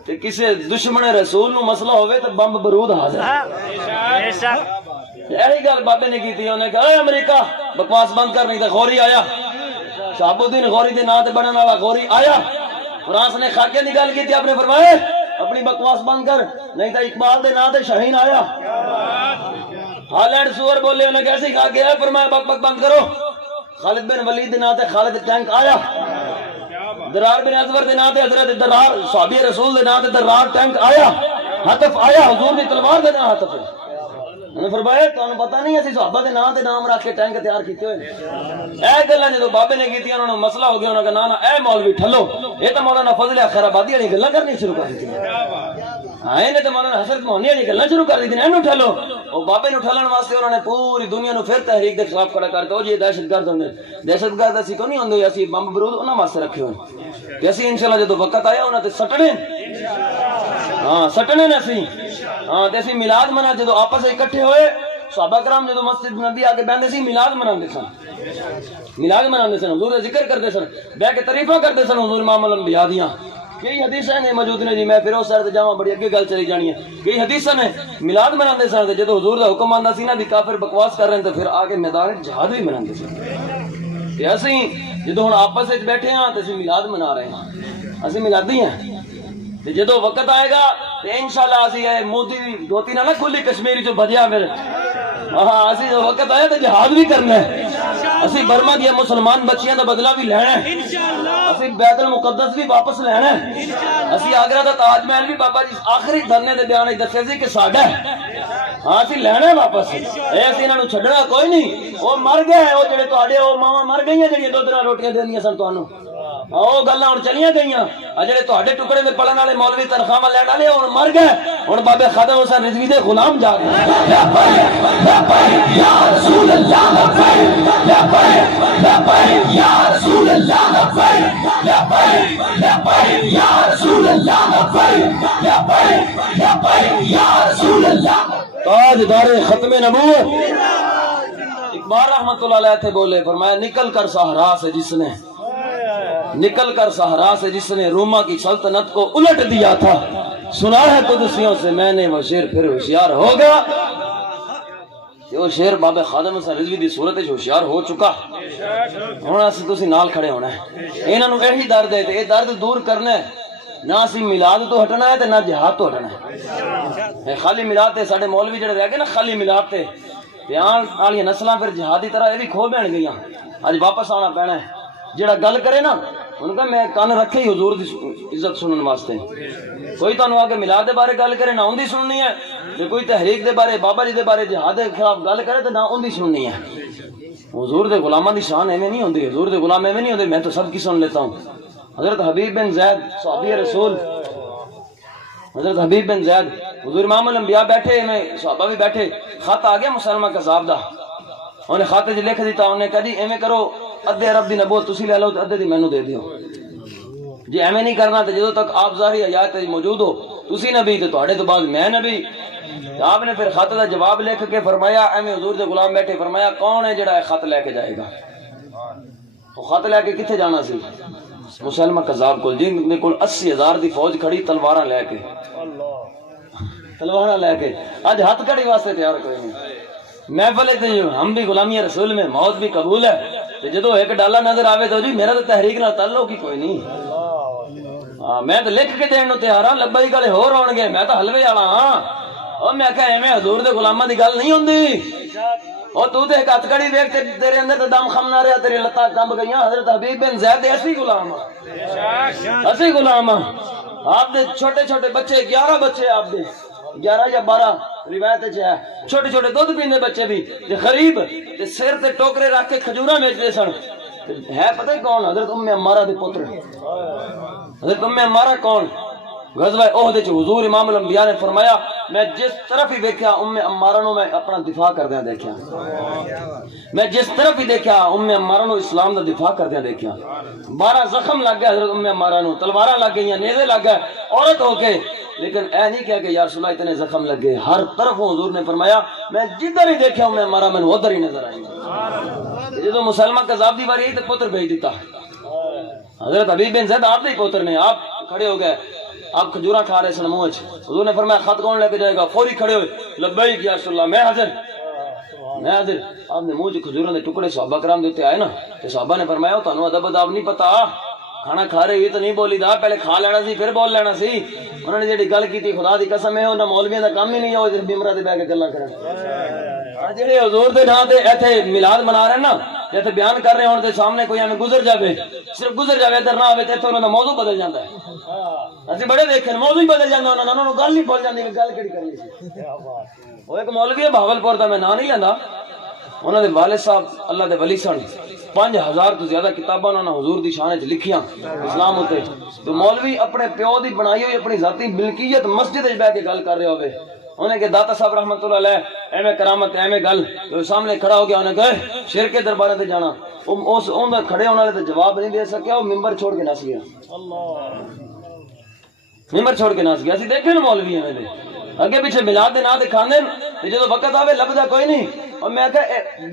تے کسی دشمن رسول نو مسئلہ ہوے تے بم برود حاضر۔ یہی گل بابے نے کی تھی، انہوں نے کہا اے امریکہ بکواس بند کر، نہیں تے غوری آیا، شہاب الدین غوری دے نام تے بنن والا غوری آیا۔ فرانس نے خاکے دی گل کی تھی، آپ نے فرمایا اپنی بکواس بند کر، نہیں تے اقبال دے نام تے شاہین آیا۔ ہالینڈ سور بولے، انہوں نے کیسے کہا گیا، فرمایا بک بک بند کرو۔ خالد بن ولید دے نام تے خالد ٹینک آیا۔ درار بن ازور دے نام تے حضرت درار صحابی رسول دے نام تے درار ٹینک آیا۔ حتف آیا، حضور دی تلوار دے نام حتف ہے۔ انہوں نے فرمایا تانوں پتہ نہیں اسی صحابہ دے نام تے نام رکھ کے ٹینک تیار کیتے ہوئے۔ اے گلاں جدوں بابے نے کیتیاں، انہوں نے مسئلہ ہو گیا، انہوں نے کہا نا اے مولوی ٹھلو، یہ تو مولانا فضل خیر آبادی والی گلاں کرنی شروع کر دی ہاں انہیں تو مولانا حسرت مہونی والی گلاں شروع کر دی اینو اٹھالو وہ بابے نو اٹھالن واسطے انہوں نے پوری دنیا نو پھر تحریک دے خلاف کھڑا کرتا او جی دہشت گرد ہوندے دہشت گرد اسی کو نہیں ہوندے اسی بم برود انہاں واسطے رکھے ہوئے کہ اسی انشاءاللہ جدوں وقت آیا انہاں تے سٹنے ہاں سٹنے نے اسی ہاں تے اسی میلاد منا جدوں آپس اکٹھے ہوئے صحابہ کرام جدوں مسجد نبی آ کے بیٹھے سی میلاد مناندے سن میلاد مناندے سن حضور دا ذکر کردے سن بیٹھ کے تعریفاں کردے سن حضور امام الانبیاء دیاں کئی حدیثاں نے موجود نے جی میں پھر اس سر تے جاواں بڑی اگے گل چلی جانی ہے کئی حدیثاں نے میلاد مناندے سن تے جدوں حضور دا حکم آندا سی نا بھی کافر بکواس کر رہے ہیں تے پھر آگے میدان جہاد بھی مناندے سن تے اسی جدوں ہن آپس وچ بیٹھے ہاں تے اسی میلاد منا رہے ہیں اسی میلادی ہیں تے جدوں وقت آئے گا تے انشاءاللہ اسی اے مودی دی دھوتی نہ کھلی کشمیری چوں بھجیا پھر ہاں اسی جو وقت آیا تے جہاد بھی کرنا ہے اسی برما دیا مسلمان بچیاں دا بدلہ بھی لینا ہے اسی بیت المقدس بھی واپس لینا ہے اسی آگرہ دا تاج محل بھی بابا جی آخری دھرنے دے بیان وچ دسیا سی کہ ساڈا ہے ہاں اسی لینا ہے واپس اے اسی انہاں نوں چھڈنا کوئی نہیں او مر گئے او جڑے تہاڈے او ماواں مر گئیاں جڑیاں دودھ نال روٹیاں دیندیاں سن تانوں او گلاں ہن چلیاں گئیاں آ جڑے تہاڈے ٹکڑے دے پڑھن والے مولوی تنخواہ لین والے ہن مر گئے ہن بابے خادم حسین رضوی دے غلام جاگ یا رسول اللہ لبیک لبیک یا رسول اللہ لبیک لبیک لبیک یا رسول اللہ لبیک لبیک لبیک یا رسول اللہ تاجدار ختم نبوت اقبال رحمت اللہ علیہ تھے بولے فرمایا نکل کر صحرا سے جس نے روما کی سلطنت کو الٹ دیا تھا سنا ہے قدسیوں سے میں نے وہ شیر پھر ہوشیار ہوگا وہ شیر بابے خادم حسین رضوی دی صورت وچ ہوشیار ہو چکا ہن اسی تسی نال کھڑے ہونا ہے انہاں نوں یہی درد ہے تے اے درد دور کرنا ہے نہ اسی میلاد تو ہٹنا ہے تے نہ جہاد تو ہٹنا ہے خالی میلاد تے ساڈے مولوی جڑے رہ گئے نا خالی میلاد تے بیان والی نسلاں پھر جہادی طرح اے بھی کھو بین گئیاں اج واپس آنا پینا ہے جڑا گل کرے نا ان کا میں کان رکھے ہی حضور دی عزت سنن واسطے کوئی تانوں آگے میلاد دے بارے گل کرے نہ اون دی سننی ہے تے کوئی تحریک دے بارے بابا جی دے بارے جہاد دے خلاف گل کرے تے نہ اون دی سننی ہے حضور دے غلاماں دی شان ایویں نہیں ہوندی حضور دے غلام ایویں نہیں ہوندے میں تو سب کی سن لیتا ہوں حضرت حبیب بن زید صحابی رسول حضرت حبیب بن زید حضور امام الانبیاء بیٹھے میں صحابہ بھی بیٹھے خط آ گیا مسلمہ کذاب دا انہیں خط وچ لکھ دیتا انہیں کہا جی ایویں کرو ادھے عرب دی نبوت تسی لے لو تے ادھے دی مینوں دے دیو جی ایویں نہیں کرنا تے جدوں تک آپ ظاہری حیات موجود ہو تسی نبی تے تہاڈے تو بعد میں نبی آپ نے پھر خط دا جواب لکھ کے فرمایا ایویں حضور دے غلام بیٹھے فرمایا کون ہے جڑا خط لے کے جائے گا وہ خط لے کے کتھے جانا سی مسلمہ کذاب کول جن دے کول 80,000 دی فوج کھڑی تلواراں لے کے اج ہاتھ کڑی واسطے تیار کوئی نہیں محفل تے ہم بھی غلامی رسول میں موت بھی قبول ہے تے جدوں ایک ڈالا نظر آوے تو جی میرا تو تحریک نال تعلق ہی کوئی نہیں ہاں میں تو لکھ کے دین نو تیار ہاں لبائی گلے ہور ہون گے میں تو حلوے والا ہاں او میں کہ ایویں حضور دے غلاماں دی گل نہیں ہوندی او تو تے ایک ہاتھ کڑی ویکھ تے تیرے اندر تے دم خم نہ رہیا تیری لتاں کمب گئیاں حضرت حبیب بن زید ایسی غلام اسی غلام آپ دے چھوٹے چھوٹے بچے 11 بچے آپ دے 11 یا 12 روایت وچ ہے چھوٹے چھوٹے دودھ پیندے بچے بھی تے غریب تے سر تے ٹوکرے رکھ کے کھجوراں بیچدے سن ہے پتہ ہی کون حضرت ام عمارہ دے پتر حضرت ام عمارہ کون غزوہ احد وچ حضور امام الانبیاء نے فرمایا میں جس طرف ہی دیکھا ام عمارہ نو میں اپنا دفاع کردیاں دیکھیا میں جس طرف ہی دیکھا ام عمارہ نو اسلام دا دفاع کردیاں دیکھیا 12 زخم لگ گئے حضرت ام عمارہ نو تلواراں لگ گئیاں نیزے لگ گئے عورت ہو کے لیکن اے نہیں کہا کہ یا رسول اللہ اتنے زخم لگ گئے ہر طرف حضور نے فرمایا میں جدھر ہی دیکھا ام عمارہ میں ادھر ہی نظر آئی جدوں مسلمہ کذاب دی باری آئی تے پتر بھیج دیتا حضرت حبیب بن زید آپ دے پتر نے آپ کھڑے ہو گئے آپ کھجوراں کھا رہے سن منہ وچ حضور نے فرمایا خط کون لے کے جائے گا فوری کھڑے ہوئے لبیک یا رسول اللہ میں حاضر آپ نے منہ وچ کھجوراں دے ٹکڑے صحابہ کرام دے اوتے آئے نا تے صحابہ نے فرمایا تانوں ادب اداب نہیں پتا کھانا کھا رہے ہوئی تو نہیں بولی دا پہلے کھا لینا سی پھر بول لینا سی انہوں نے جڑی گل کیتی خدا دی قسم ہے انہاں مولویاں دا کام ہی نہیں ہے بیمرا تے بیٹھ کے گلاں کرن جڑے حضور دے نام تے ایتھے میلاد منا رہے نا جیسے بیان کر رہے ہون تے سامنے کوئی ہمیں گزر جاوے صرف گزر جاوے ادھر نہ آوے تے انہاں دا موضوع بدل جاندا ہے اسی بڑے دیکھے موضوع ہی بدل جاندا انہاں نوں گل نہیں بھول جاندی کہ گل کیڑی کرنی سی وہ ایک مولوی ہے بہاولپور دا میں نام نہیں لیندا انہاں دے والد صاحب اللہ دے ولی سن 5000 تو زیادہ کتاباں انہوں نے حضور دی شان وچ لکھیاں اسلام اتے. تو مولوی اپنے پیو دی بنائی ہوئی اپنی ذاتی ملکیت مسجد وچ بیٹھ کے گل کر رہے ہوئے. انہیں کہ داتا صاحب رحمت اللہ علیہ ایویں کرامت ایویں گل جو سامنے کھڑا ہو گیا. انہیں کہے شیر کے دربار تے جانا. اس اون دا کھڑے ہونے والے تے جواب نہیں دے سکیا. وہ ممبر چھوڑ کے نس گیا. ممبر چھوڑ کے نس گیا. اسی دیکھے نا مولوی ہیں دے اگے پیچھے میلاد دے نام تے کھاندے تے جدوں وقت آوے لبدا کوئی نہیں. اور میں کہ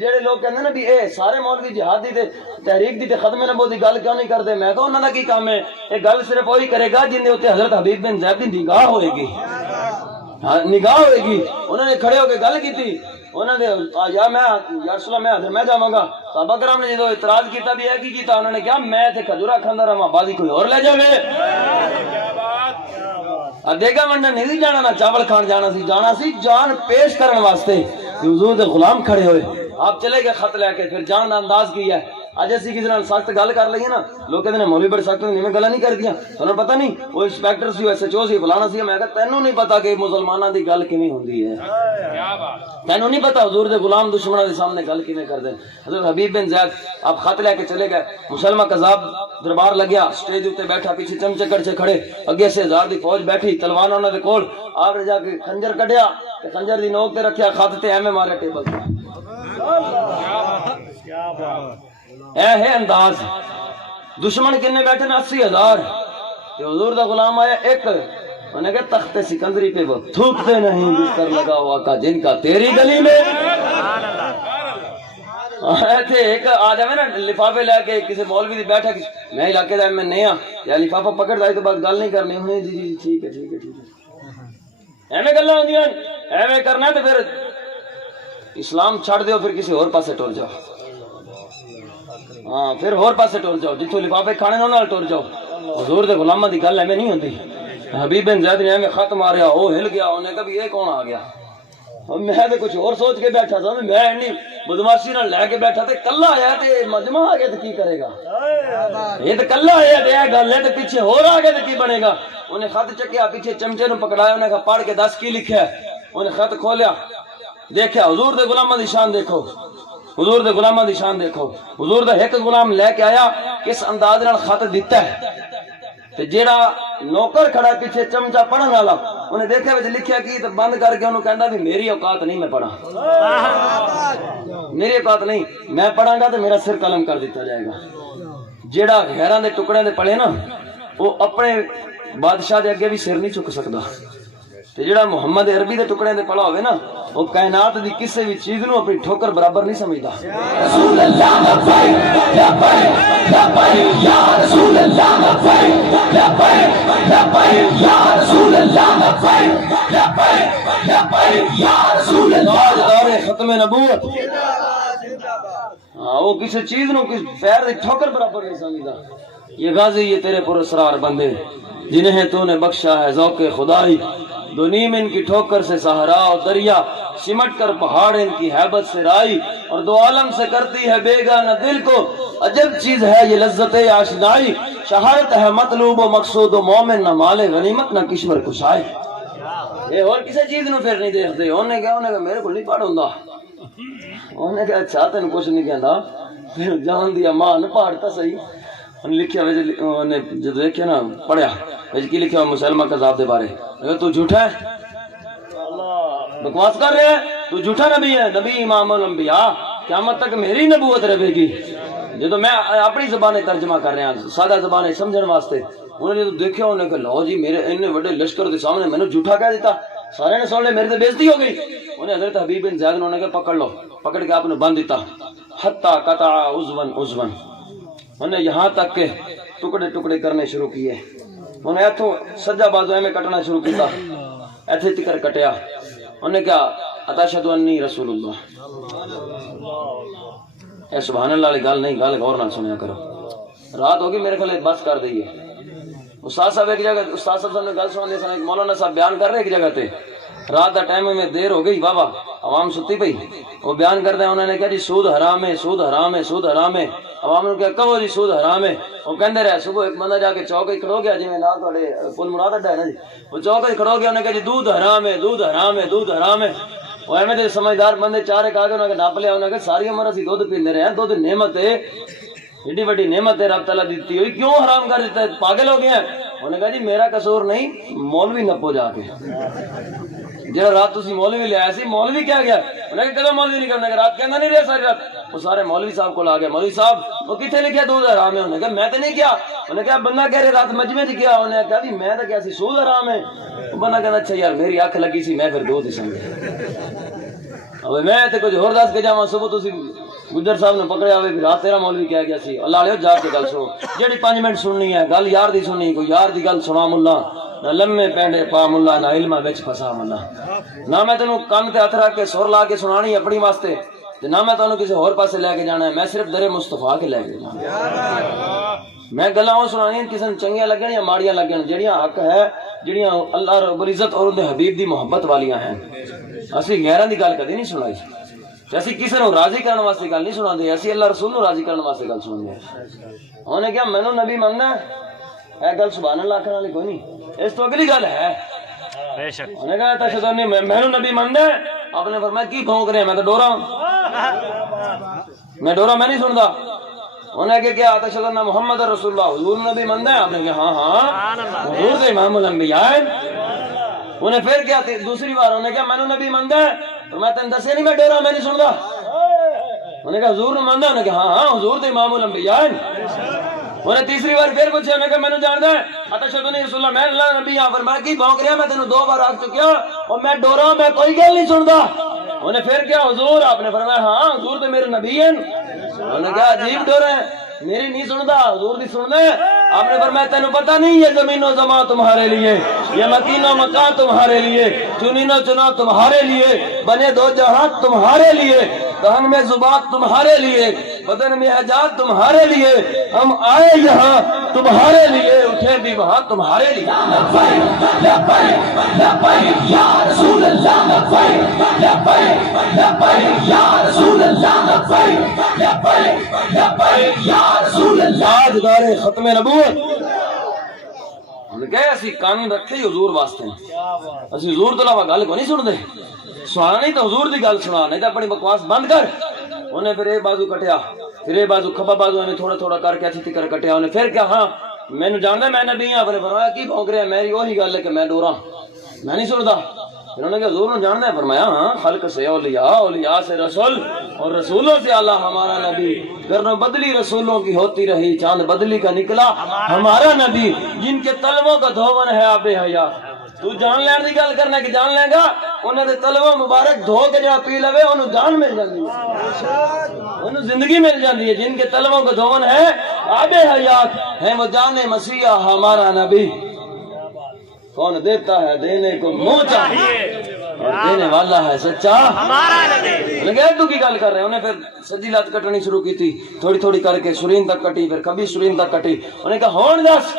جڑے لوگ کہندے نا بھی اے سارے مولوی جہاد دی تے تحریک دی تے ختم نبوت دی گل کیوں نہیں کردے؟ میں کہ انہاں دا کی کام ہے؟ یہ گل صرف وہی کرے گا جن دے اوتے حضرت حبیب بن زید دی نگاہ ہوئے گی. نگاہ ہوئے گی. انہوں نے کھڑے ہو کے گل کی تھی. انہوں نے یا رسول اللہ میں جاواں گا. صحابہ کرام نے جدوں اعتراض کیتا بھی ہے کی کیتا؟ انہوں نے کہا میں تے کھجورا کھاندا رہواں بازی کوئی اور لے جاوے. دیگا منڈن نہیں جانا نہ چاول کھان جانا سی جان پیش کرن واسطے. حضور دے غلام کھڑے ہوئے. آپ چلے گئے خط لے کے. پھر جان دا انداز کی ہے. اج اسی کسی نال سخت گل کر لئیے نا لوگ کہتے ہیں مولوی بڑے سخت نہیں گلا نہیں کر دیا. تمہیں پتہ نہیں وہ انسپیکٹر سی ایس ایچ او سی فلانا سی. میں کہا تینوں نہیں پتا کہ مسلمانوں دی گل کیویں ہوندی ہے. تینوں نہیں پتا حضور دے غلام دشمنوں دے سامنے گل کیویں کردے. حضرت حبیب بن زید آپ خط لے کے چلے گئے. مسلمہ قذاب دربار لگیا. سٹیج تے بیٹھا پیچھے چمچے کڑچے کھڑے. اگے سے ہزار دی فوج بیٹھی تلوار انہاں دے کول. آپ نے جا کے خنجر کڈیا تے خنجر دی نوک تے رکھیا. خط تے ایویں مارے ٹیبل تے. اے ہے انداز. دشمن کنے بیٹھے نا 80,000. حضور دا غلام آیا ایک. انہیں کہا تخت سکندری پہ وہ تھوکتے نہیں بستر لگا ہوا کا جن کا تیری گلی میں. ایتھے ایک آ جاوے نا لفافے لے کے کسی مولوی دی بیٹھا میں علاقے دا میں نیا یا لفافہ پکڑ دائی تو بات گل نہیں کرنی. انہیں جی جی ٹھیک ہے ٹھیک ہے ٹھیک ہے. ایویں گلاں ہوندیاں ایویں کرنا تے پھر اسلام چھڑ دیو پھر کسی اور پاسے ٹر جاؤ. ہاں پھر اور پاسے ٹر جاؤ جتھوں لفافے کھانے نال نال ٹر جاؤ. حضور دے غلاماں دی گل ایویں نہیں ہوندی. حبیب بن زید نے ایویں خط ماریا. وہ ہل گیا. انہیں کہا بھی یہ کون آ گیا؟ میں تے کچھ اور سوچ کے بیٹھا تھا. میں اینی بدماشی نال لے کے بیٹھا تے کلا آیا تے مجمع آ گیا تے کی کرے گا؟ یہ تے کلا آیا تے یہ گل ہے تے پیچھے اور آ گیا تے کی بنے گا؟ انہیں خط چکیا پیچھے چمچے نو پکڑایا. انہیں کہا پڑھ کے دس کی لکھیا ہے. انہیں خط کھولیا دیکھیا حضور دے غلاماں دی شان دیکھو. حضور دے غلاماں دی شان دیکھو. حضور دا ایک غلام لے کے آیا کس انداز نال خط دیتا ہے. تے جیڑا نوکر کھڑا پیچھے چمچا پڑھن والا انہیں دیکھا وچ لکھیا کی تے بند کر کے انہوں کہندا بھی میری اوقات نہیں میں پڑھا. میری اوقات نہیں میں پڑھاں گا تے میرا سر قلم کر دیتا جائے گا. جیڑا غیراں دے ٹکڑے دے پڑھے نا وہ اپنے بادشاہ دے اگے بھی سر نہیں چک سکدا. تے جڑا محمد عربی دے ٹکڑے دے پڑھا ہوئے نا وہ کائنات دی کسے بھی چیز نو اپنی ٹھوکر برابر نہیں سمجھدا. رسول اللہ لبیک لبیک لبیک یا رسول اللہ لبیک لبیک لبیک یا رسول اللہ لبیک لبیک لبیک یا رسول اللہ. دار ختم نبوت. ہاں وہ کسی چیز نو کس پیر دی ٹھوکر برابر نہیں سمجھدا. یہ غازی یہ تیرے پراسرار بندے جنہیں تو نے بخشا ہے ذوق خدائی. دو نیم ان کی ٹھوکر سے صحرا اور دریا سمٹ کر پہاڑ ان کی ہیبت سے رائی. اور دو عالم سے کرتی ہے بیگانہ دل کو عجب چیز ہے یہ لذت آشنائی. شہادت ہے مطلوب و مقصود و مومن نہ مال غنیمت نہ کشور کشائی. یہ اور کسی چیز نو پھر نہیں دیکھتے. انہیں کہا میرے کو نہیں پڑھ ہوندا. انہیں کہا اچھا تین کچھ نہیں کہندا پھر جان دیا ماں نہ پڑھتا صحیح. انہیں لکھیا جب دیکھیا نا پڑھیا کی لکھیا مسلمہ قذاب دے بارے. تو جھوٹا ہے بکواس کر رہے ہیں. تو جھوٹا نبی ہے. نبی امام الانبیاء قیامت تک میری نبوت رہے گی. جدو میں اپنی زبانیں ترجمہ کر رہا ہوں سادہ زبانیں سمجھن واسطے. انہوں نے جدو دیکھا انہوں نے کہا لو جی میرے انہیں بڑے لشکر کے سامنے میں نے جھوٹا کہہ دیتا. سارے نے سن لے میرے سے بےزتی ہو گئی. انہیں حضرت حبیب بن زید نے کہا پکڑ لو. پکڑ کے آپ نے باندھ دیتا. حتی قطع عضون عضون. انہیں یہاں تک کہ ٹکڑے ٹکڑے کرنے شروع کیے. انہیں ایتھوں سجا بازو میں کٹنا شروع کیتا. ایتھے تکر کٹیا. انہیں کہا اتشہد انی رسول اللہ. اے سبحان اللہ علی گل نہیں گل غور نہ سنیا کرو. رات ہوگی میرے خیال بس کر دئیے. استاد صاحب ایک جگہ استاد صاحب نے گل سنا دے مولانا صاحب بیان کر رہے ایک جگہ تے رات دا ٹائم میں دیر ہو گئی بابا عوام ستی پئی. وہ بیان کرتے ہیں انہوں نے کہا جی سود حرام ہے سود حرام ہے سود حرام ہے. عوام نے کہا کہو جی سود حرام ہے. وہ کہندے رہے. صبح ایک بندہ جا کے چوک ہی کھڑو گیا جی میں نال تھوڑے پل مراد اڈا ہے نا جی. وہ چوک ہی کھڑو گیا. انہوں نے کہا جی دودھ حرام ہے دودھ حرام ہے دودھ حرام ہے. وہ ایویں تے سمجھدار بندے چارے کھا کے انہاں کے نپ لیا، انہاں کہ ساری عمر اسی دودھ پیندے رہے ہیں، دودھ نعمت ہے، ایڈی بڑی نعمت ہے رب تعالیٰ دیتی ہوئی، کیوں حرام کر دیتا ہے؟ پاگل ہو گئے ہیں؟ انہوں نے کہا جی میرا قصور نہیں، مولوی نپو جا کے جہاں رات تسی مولوی لے آئے سی، مولوی کیا گیا؟ انہوں نے کہا مولوی نہیں کرنا، رات کہنا نہیں رہے ساری رات، وہ سارے مولوی صاحب کو لا گیا، مولوی صاحب وہ کتنے لکھیا دودھ حرام ہے؟ انہوں نے کہا میں تو نہیں کیا، انہوں نے کہا بندہ کہہ رہے رات مجمع چ کیا، انہوں نے کہا جی میں تو کیا سی سود حرام ہے، بندہ کہنا اچھا یار میری اکھ لگی سی میں پھر دودھ ہی سمجھا، اب میں تے کچھ ہور دس کے جاواں، صبح تسی گجر صاحب نے پکڑیا ہوئے رات تیرا مولوی کہہ گیا سی، اللہ علیہ جا کے گل سنو، جیڑی 5 منٹ سننی ہے گل یار دی سننی، کوئی یار دی گل سنا ملا، نہ لمے پینڈے پا ملا، نہ علمہ وچ پھسا ملا، نہ میں تینوں کان تے ہتھ رکھ کے سر لا کے سنانی اپنی واسطے، تے نہ میں تینوں کسی ہور پاسے لے کے جانا ہے، میں صرف در مصطفیٰ کے لے کے جانا، میں گلاں او سنانی کسی نوں چنگیاں لگن یا ماڑیاں لگن، جڑیاں حق ہے، جڑیاں اللہ رب العزت اور اندے حبیب دی محبت والیاں ہیں، اسی غیراں دی گل کدی نہیں سنائی، اسی کسی نو راضی کرنے واسطے گل نہیں سناندے، اسی اللہ رسول نو راضی کرنے واسطے گل سناندے ہیں۔ انہوں نے کہا مینوں نبی مننا ہے، اے گل سبحان اللہ آکھن والی کوئی نہیں، اس تو اگلی گل ہے، بے شک انہوں نے کہا تشہد ان مینوں نبی مننا ہے، آپ نے فرمایا کی بھونک رہے ہیں، میں تو ڈورا ہوں، میں ڈورا میں نہیں سندا، انہوں نے کہا تشہد ان محمد رسول اللہ، حضور نبی مننا ہے، آپ نے کہا ہاں ہاں حضور تو امام الانبیاء ہے، انہیں پھر کیا دوسری بار انہوں نے کہا مینوں نبی مندا ہے، تو میں تین دسے نہیں میں ڈورا میں نہیں سندا، انہوں نے کہا حضور مندا ہے، انہوں نے کہا ہاں ہاں حضور تو امام الانبیاء ہے، انہیں تیسری بار پھر پوچھا، انہوں نے کہا مینوں جاندا ہے اتشہد ان رسول اللہ، میں اللہ نبی ہاں، فرمایا کی بھونک رہا، میں تینوں 2 بار آکھ چکیا اور میں ڈورا میں کوئی گل نہیں سندا، انہیں پھر کیا حضور، آپ نے فرمایا ہاں حضور تو میرے نبی ہیں، انہوں نے کہا عجیب ڈورا ہے، میری نہیں سندا حضور دی سندا ہے، آپ نے فرمایا تینوں پتہ نہیں یہ زمین و زمان تمہارے لیے، یہ مکین و مکان تمہارے لیے، چنین و چنا تمہارے لیے، بنے 2 جہاں تمہارے لیے، دہن میں زبان تمہارے لیے، بدن میں حجات تمہارے لیے، ہم آئے یہاں تمہارے لیے، اٹھے بھی وہاں تمہارے لیے، لبیک لبیک لبیک یا رسول اللہ، لبیک لبیک لبیک یا رسول اللہ، لبیک لبیک لبیک یا رسول اللہ، تاجدار ختم نبوت، انہوں نے کہا اسی قانون رکھے ہی حضور واسطے، اسی حضور تو علاوہ گل کو نہیں سن دے، سنانا نہیں تو حضور دی گل سنا، نہیں تو اپنی بکواس بند کر، انہیں پھر ایک بازو کٹیا، پھر ایک بازو کھبا بازو انہیں تھوڑا تھوڑا کر کے اچھی کر کٹیا، انہیں پھر کیا ہاں میں نے جاندا میں نبی ہاں، اپنے فرمایا کی بھونک رہے ہیں، میری وہی گل ہے کہ میں ڈورا میں نہیں سندا، انہوں نے کہا حضور نے جاندا ہے، فرمایا ہاں خلق سے اولیاء، اولیاء سے رسول، اور رسولوں سے اللہ ہمارا نبی، گرنوں بدلی رسولوں کی ہوتی رہی، چاند بدلی کا نکلا ہمارا نبی، جن کے طلبوں کا دھون ہے آب حیات، تو جان لین دی گل کرنا کہ جان لے گا، انہوں نے طلبوں مبارک دھو کے جہاں پی لوے انہوں جان مل جاندی ہے، انہوں زندگی مل جاندی ہے، جن کے طلبوں کا دھون ہے آب حیات، ہے وہ جان مسیح ہمارا نبی، کون دیتا ہے دینے کو منہ چاہیے اور دینے والا ہے سچا ہمارا نبی، انہیں کہا تو کی گل کر رہے ہیں، انہیں پھر سجی لات کٹنی شروع کی تھی، تھوڑی تھوڑی کر کے شرین تک کٹی، پھر کبھی شرین تک کٹی، انہیں کہا ہون دس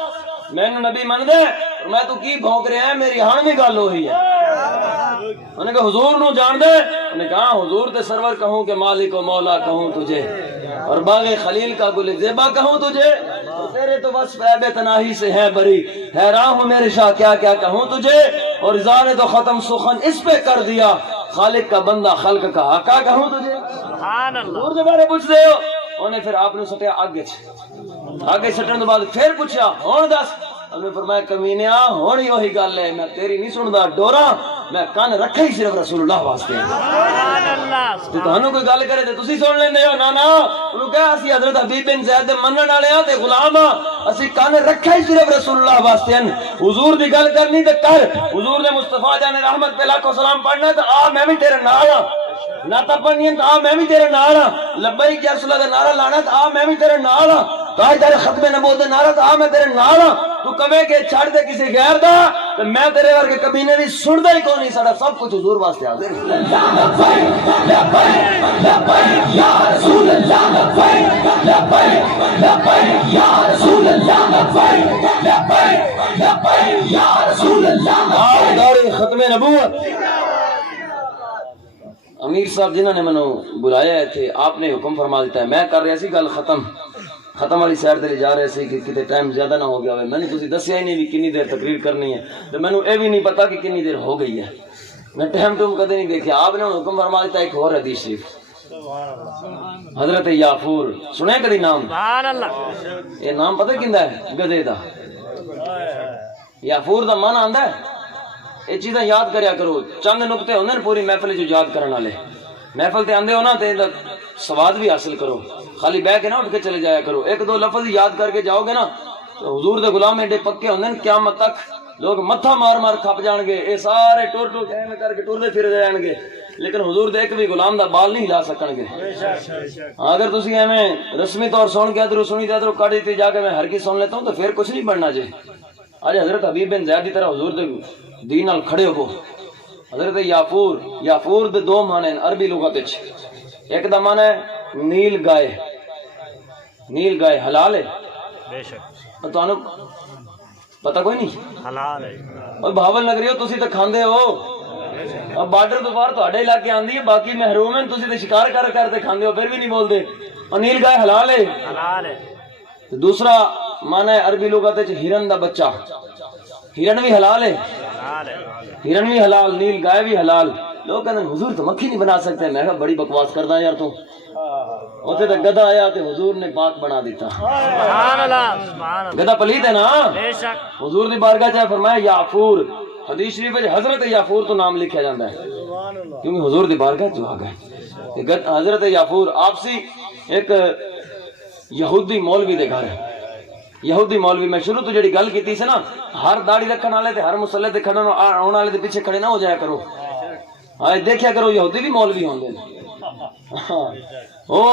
میں نے نبی من دے، میں تو کی بھونک رہے ہیں، میری ہاں بھی گل ہوئی ہے، انہیں کہا حضور نو جان دے، انہیں کہا حضور تے سرور کہوں کہ مالک و مولا کہوں تجھے، اور باغ خلیل کا گل زیبا کہوں تجھے، تیرے تو بس بے تناہی سے ہے بری، حیران ہوں میرے شاہ کیا کیا کہوں تجھے، اور زانے تو ختم سخن اس پہ کر دیا، خالق کا بندہ خلق کا آقا کہوں تجھے، حضور سے بارے پوچھ دے ہو، انہیں پھر آپ نے سٹیا آگے سٹن تو بعد پھر پوچھا ہون دس، انہیں فرمایا کمینیا ہونی وہی گل ہے، میں تیری نہیں سندا ڈورا، میں کان رکھے ہی صرف رسول اللہ واسطے، تو تانوں کوئی گل کرے تے تسی سن لیندے ہو، نا نا انہوں کہا اسی حضرت حبیب بن زید منن والے ہاں تے غلام ہاں، اسی کان رکھے ہی صرف رسول اللہ واسطے ہیں، حضور دی گل کرنی تے کر، حضور نے مصطفیٰ جان رحمت پہ لاکھوں سلام پڑھنا تے آ میں بھی تیرے نال ہاں، ناتا پڑھنی ہے تو آ میں بھی تیرے نال ہاں، لبیک یا رسول اللہ دا نعرہ لانا تو آ میں بھی تیرے نال ہاں، تاجدار ختم نبوت دا نعرہ تو آ میں تیرے نال ہاں، تو کمے کے چھڑ دے کسی غیر دا تو میں تیرے ورگے کبینے نہیں سندا ہی کون نہیں، ساڈا سب کچھ حضور واسطے حاضر ہے، لبیک لبیک لبیک یا رسول اللہ، لبیک لبیک لبیک یا رسول اللہ، لبیک لبیک لبیک یا رسول اللہ، تاجدار ختم نبوت امیر صاحب جنہوں نے منو بلایا تھے، آپ نے حکم فرما دیتا ہے، میں کر رہا سی گل ختم والی سیر تے جا رہے سی کہ کتے ٹائم زیادہ نہ ہو گیا ہوئے، میں نے تسی دسیا ہی نہیں بھی کنی دیر تقریر کرنی ہے، تو میں نے یہ بھی نہیں پتا کہ کنی دیر ہو گئی ہے، میں ٹائم تم کدے نہیں دیکھا. آپ نے حکم فرما دیتا ایک اور حدیث شریف حضرت یافور سنے کدی نام؟ یہ نام پتہ کیندا ہے؟ گدے دا. یافور دا معنی آندا ہے یہ چیزاں یاد کریا کرو. چند نقطے ہوندے نے پوری محفل جو یاد کرن والے. محفل تے آندے ہو نا تے سواد بھی حاصل کرو. خالی بیٹھ کے نہ اٹھ کے چلے جایا کرو. ایک دو لفظ یاد کر کے جاؤ گے نا تو حضور دے غلام ایڈے پکے ہوندے نے قیامت تک لوگ متھا مار مار کھپ جان گے. اے سارے ٹور ٹور ایویں کر کے ٹردے پھر جان گے لیکن حضور دے ایک بھی غلام دا بال نہیں ہلا سکن گے. اگر تسی ایویں رسمی طور سن کے ادھر سنی تے ادھر کٹ دیتے جا کے میں ہر کی سن لیتا ہوں تو پھر کچھ نہیں بننا جے. آج حضرت حبیب بن زید دی طرح حضور دے دین نال کھڑے ہو. حضرت یافور یافور دے دو معنی ہیں عربی لغت وچ. ایک دا معنی ہے نیل گائے. نیل گائے حلال ہے بے شک اور تانوں پتہ کوئی نہیں حلال ہے. اور بھاول نگری ہو تسی تے کھاندے ہو. اب بارڈر تو باہر تہاڈے علاقے آندی ہے باقی محروم ہیں تسی تے شکار کر کر تے کھاندے ہو پھر بھی نہیں بولدے. اور نیل گائے حلال ہے. حلال ہے. دوسرا معنی ہے عربی لغت وچ ہرن دا بچہ. ہرن بھی حلال ہے. حلال ہے. ہرن بھی حلال نیل گائے بھی حلال. لوگ کہتے ہیں حضور تو مکھی نہیں بنا سکتے. میں کہا بڑی بکواس کردا یار تو. اوتھے تے گدھا آیا تے حضور نے پاک بنا دیتا. سبحان اللہ سبحان اللہ. گدھا پلید ہے نا. بے شک. حضور دی بارگاہ چ فرمایا یافور. حدیث شریف میں حضرت یافور تو نام لکھا جاتا ہے کیونکہ حضور دی بارگاہ جو آ گئے. حضرت یافور آپسی ایک یہودی مولوی دے گھر ہے. یہودی مولوی میں شروع تو جڑی گل کیتی سی نا ہر داڑھی رکھن والے تے ہر مصلی تے کھڑن آن والے دے پیچھے کھڑے نہ ہو جایا کرو. ہاں دیکھیا کرو یہودی بھی مولوی ہوندے نے. وہ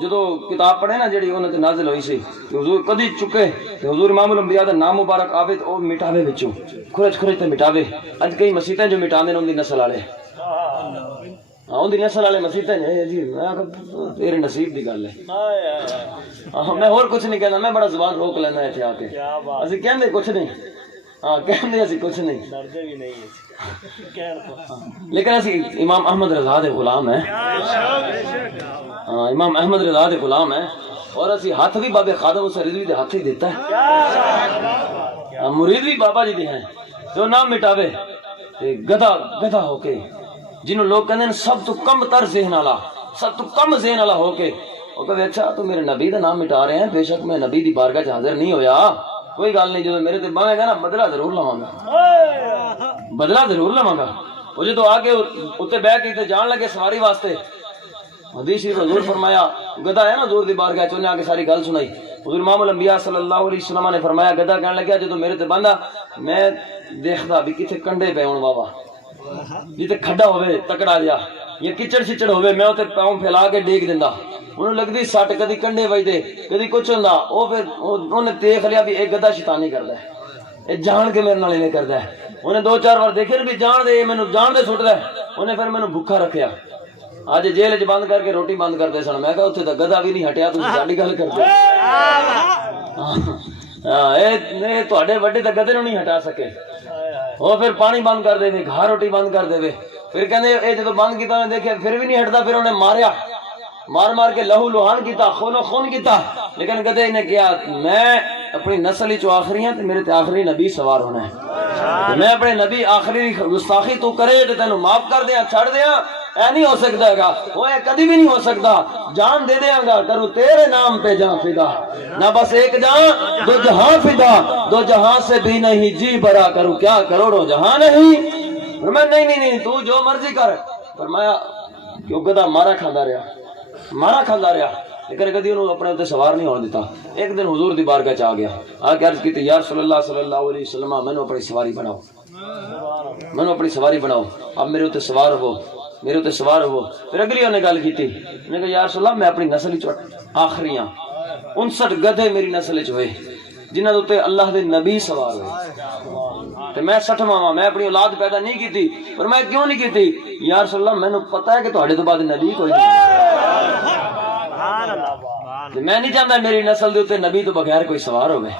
جدو کتاب پڑھے نا جڑی انہاں تے نازل ہوئی سی حضور کدی چکے تے حضور امام الانبیاء دا نام مبارک آوے تے او مٹاوے وچوں کھرچ کھرچ تے مٹاوے. اج کئی مسیتاں جو مٹاندے نے ان دی نسل والے. ہاں ان دی نسل والے مسیتاں جی میں تیرے نصیب دی گل ہے. ہاں میں اور کچھ نہیں کہنا. میں بڑا زبان روک لینا ایتھے آ کے. اسی کہندے کچھ نہیں. ہاں کہندے اسی کچھ نہیں ڈردے بھی نہیں لیکن اسی امام احمد رضا دے غلام ہیں. ہاں امام احمد رضا دے غلام ہیں اور اسی ہاتھ بھی بابے خادم اسے رضوی دے ہاتھ ہی دیتا ہے. مرید بھی بابا جی دے ہیں جو نام مٹاوے گدھا گدھا ہو کے جنہوں لوگ کہتے ہیں سب تو کم تر ذہن والا سب تو کم ذہن والا ہو کے وہ کہ اچھا تو میرے نبی دا نام مٹا رہے ہیں. بے شک میں نبی دی بارگاہ چ حاضر نہیں ہویا کوئی گل نہیں. جو میرے تے بہے گا نا بدلہ ضرور لواں گا. بدلہ ضرور لواں گا. وہ جو آ کے اتنے بہ کے جان لگے سواری واسطے حدیث شریف حضور فرمایا گدھا ہے نا حضور دی بارگاہ چ انہیں آ کے ساری گل سنائی. حضور امام الانبیاء صلی اللہ علیہ وسلم نے فرمایا گدھا کہنے لگا جدو میرے تے بندہ میں دیکھدا بھی کتنے کنڈے پے ہون بابا جتے کھڈا ہوئے تکڑا جا یا کچڑ شچڑ ہوئے میں تے پاؤں پھیلا کے ڈیگ دیندا. انہوں لگدی سٹ کدی کنڈے وجدے کدی کچھ ہوندا. او پھر انہیں دیکھ لیا بھی ایک گدھا شیطانی کردا ہے. اے جان کے میرے نال ایویں کردا ہے. انہیں دو چار بار دیکھے بھی جان دے مینوں جان دے سٹدا ہے. انہیں پھر مینوں بھوکا رکھیا. اج جیل وچ بند کر کے روٹی بند کردے سن. میں کہا اوتھے تے گدھا بھی نہیں ہٹیا تسی ساڈی گل کردے. ہاں اے تواڈے وڈے تے گدھے نوں نہیں ہٹا سکے. وہ پھر پانی بند کر دے گھا روٹی بند کر دے. پھر کہندے اے جدوں بند کیتا انہیں دیکھیا پھر بھی نہیں ہٹدا. پھر انہیں ماریا مار مار کے لہو لوہان کیتا خون و خون کیتا. لیکن گدھے نے کہا میں اپنی نسل چ آخری ہاں تے میرے تے آخری نبی سوار ہونا ہے. میں اپنے نبی آخری گستاخی تو کرے تے تینوں معاف کر دیاں چھڑ دیاں اے نہیں ہو سکتا گا. وہ اے کدی بھی نہیں ہو سکتا. جان دے دیاں گا کرو تیرے نام پہ جان فدا. نہ بس ایک جان دو جہاں فدا. دو جہاں سے بھی نہیں جی بھرا کروں کیا کروڑوں جہاں نہیں. فرمایا نہیں تو جو مرضی کر. فرمایا کیوں گدھا مارا کھاندا رہا لیکن کدی انہوں اپنے اتنے سوار نہیں ہونے دیتا. ایک دن حضور دی بارگاہ چ آ گیا. آ کے عرض کی یا رسول اللہ صلی اللہ علیہ وسلم مینوں اپنی سواری بناؤ. مینوں اپنی سواری بناؤ. اب میرے اتنے سوار ہو میرے اتنے سوار ہو. پھر اگلی انہیں گل کی انہیں کہا یا رسول اللہ میں اپنی نسل آخری ہاں. 59 گدھے میری نسل چ ہوئے جنہاں دے تے اللہ دے نبی سوار ہوئے تے میں 60واں. میں اپنی اولاد پیدا نہیں کیتی. پر میں کیوں نہیں کیتی؟ یا رسول اللہ مینوں پتہ ہے کہ تہاڈے تو بعد نبی کوئی نہیں. میں نہیں چاہتا میری نسل دے تے نبی تو بغیر کوئی سوار ہوئے.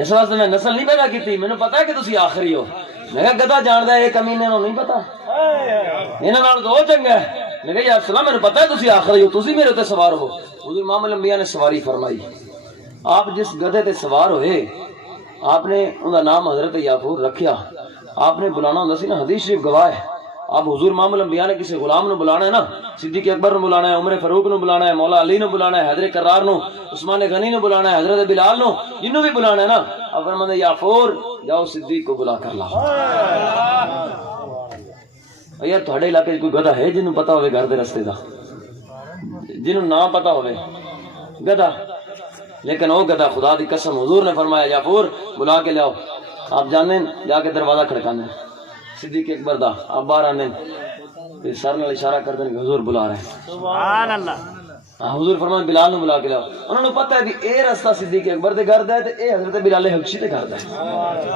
اس واسطے میں نسل نہیں پیدا کیتی. مینوں پتہ ہے کہ تسی آخری ہو. میں کہا گدھا جاندا ہے ایک کمینے نوں نہیں پتہ. انہاں نال تو چنگا ہے. میں کہا یا رسول اللہ مینوں پتہ ہے تسی آخری ہو تسی میرے تے سوار ہو. حضور امام الانبیاء نے سواری فرمائی. آپ جس گدھے تے سوار ہوئے آپ نے ان کا نام حضرت یافور رکھیا. آپ نے بلانا ہوندا سی نا حدیث شریف گواہ ہے اب حضور امام الانبیاء نے کسی غلام نو بلانا ہے نا، صدیق اکبر نو بلانا ہے، عمر فاروق نو بلانا ہے، مولا علی نو بلانا ہے، حیدر کرار نو، عثمان غنی نو بلانا ہے، حضرت بلال نو، جنوں بھی بلانا ہے نا، اب فرماتے یا فور جاؤ صدیق کو بلا کر لاؤ۔ یار تھوڑے علاقے کوئی گدھا ہے جنوں پتا ہوئے گھر دے رستے دا، جنوں نہ پتا ہوئے گدھا؟ لیکن وہ گدھا خدا دی قسم حضور نے فرمایا جعفر بلا کے لیاؤ۔ آپ جانے جا کے دروازہ کھڑکانے صدیق اکبر دا، آپ باہر آنے سر نال اشارہ کر دیں کہ حضور بلا رہے ہیں۔ سبحان اللہ۔ حضور فرمان بلال نو بلا کے لاؤ۔ انہوں نے پتہ ہے بھی اے رستہ صدیق اکبر دے گھر دا ہے تے اے حضرت بلال حبشی دے گھر دا ہے۔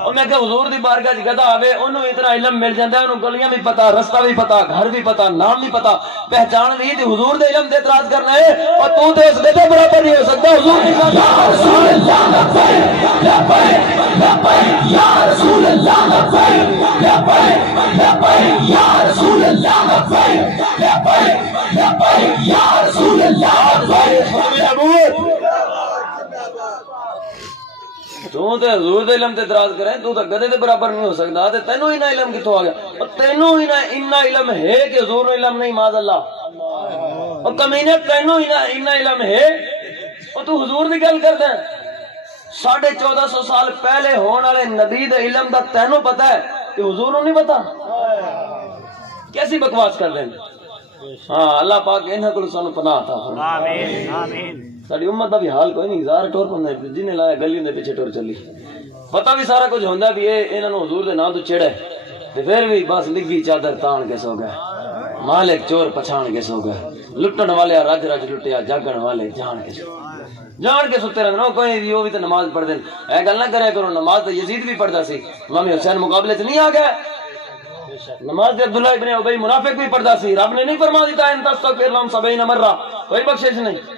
اور میں کہ حضور دی بارگاہ وچ گدھا آوے انہوں اتنا علم مل جاندا ہے، انہوں گلیاں بھی پتہ، رستہ بھی پتہ، گھر بھی پتہ، نام بھی پتہ، پہچان بھی تے حضور دے علم تے اعتراض کرنا ہے اور تو تے اس گدھے برابر نہیں ہو سکتا۔ حضور کی ذات یا رسول اللہ لبیک لبیک لبیک یا رسول اللہ لبیک لبیک لبیک یا رسول اللہ لبیک لبیک لبیک یا رسول اللہ لبیک۔ تو تے حضور دے علم تے اعتراض کریں، تو تے گدھے دے برابر نہیں ہو سکتا، تے تینوں ہی نہ علم کتوں آ گیا؟ اور تینوں ہی نہ اتنا علم ہے کہ حضور نو علم نہیں، معاذ اللہ۔ اور کمینے تینوں ہی نہ اتنا علم ہے اور تو حضور دی گل کردا ہے؟ 1450 سال پہلے ہون والے نبی دے علم دا تینوں پتہ ہے کہ حضور نو نہیں پتہ؟ کیسی بکواس کر دیں؟ ہاں اللہ پاک انہاں کول سانو پناہ عطا فرمائے۔ آمین آمین۔ ساری امت دا بھی حال کوئی نہیں، زار ٹور پندے جنہیں لایا گلی دے پیچھے ٹور چلی، پتہ بھی سارا کچھ ہوندا بھی اے انہاں نو حضور دے نام تو چڑھے تے پھر بھی بس لگی چادر تان کے سو گئے، مالک چور پچھان کے سو گئے، لٹن والے رج رج لٹیا، جاگن والے جان کے سو جان کے ستے رہندے نو کوئی بھی، وہ بھی تے نماز پڑھ دین۔ اے گل نہ کرے کرو، نماز تے یزید بھی پڑھدا سی، امام حسین مقابلے چ نہیں آ گئے، نماز تے عبداللہ ابن ابی منافق بھی پڑھدا سی، رب نے نہیں فرما دیتا ان تستغفر لهم 70 مرہ، کوئی بخشش نہیں ہے۔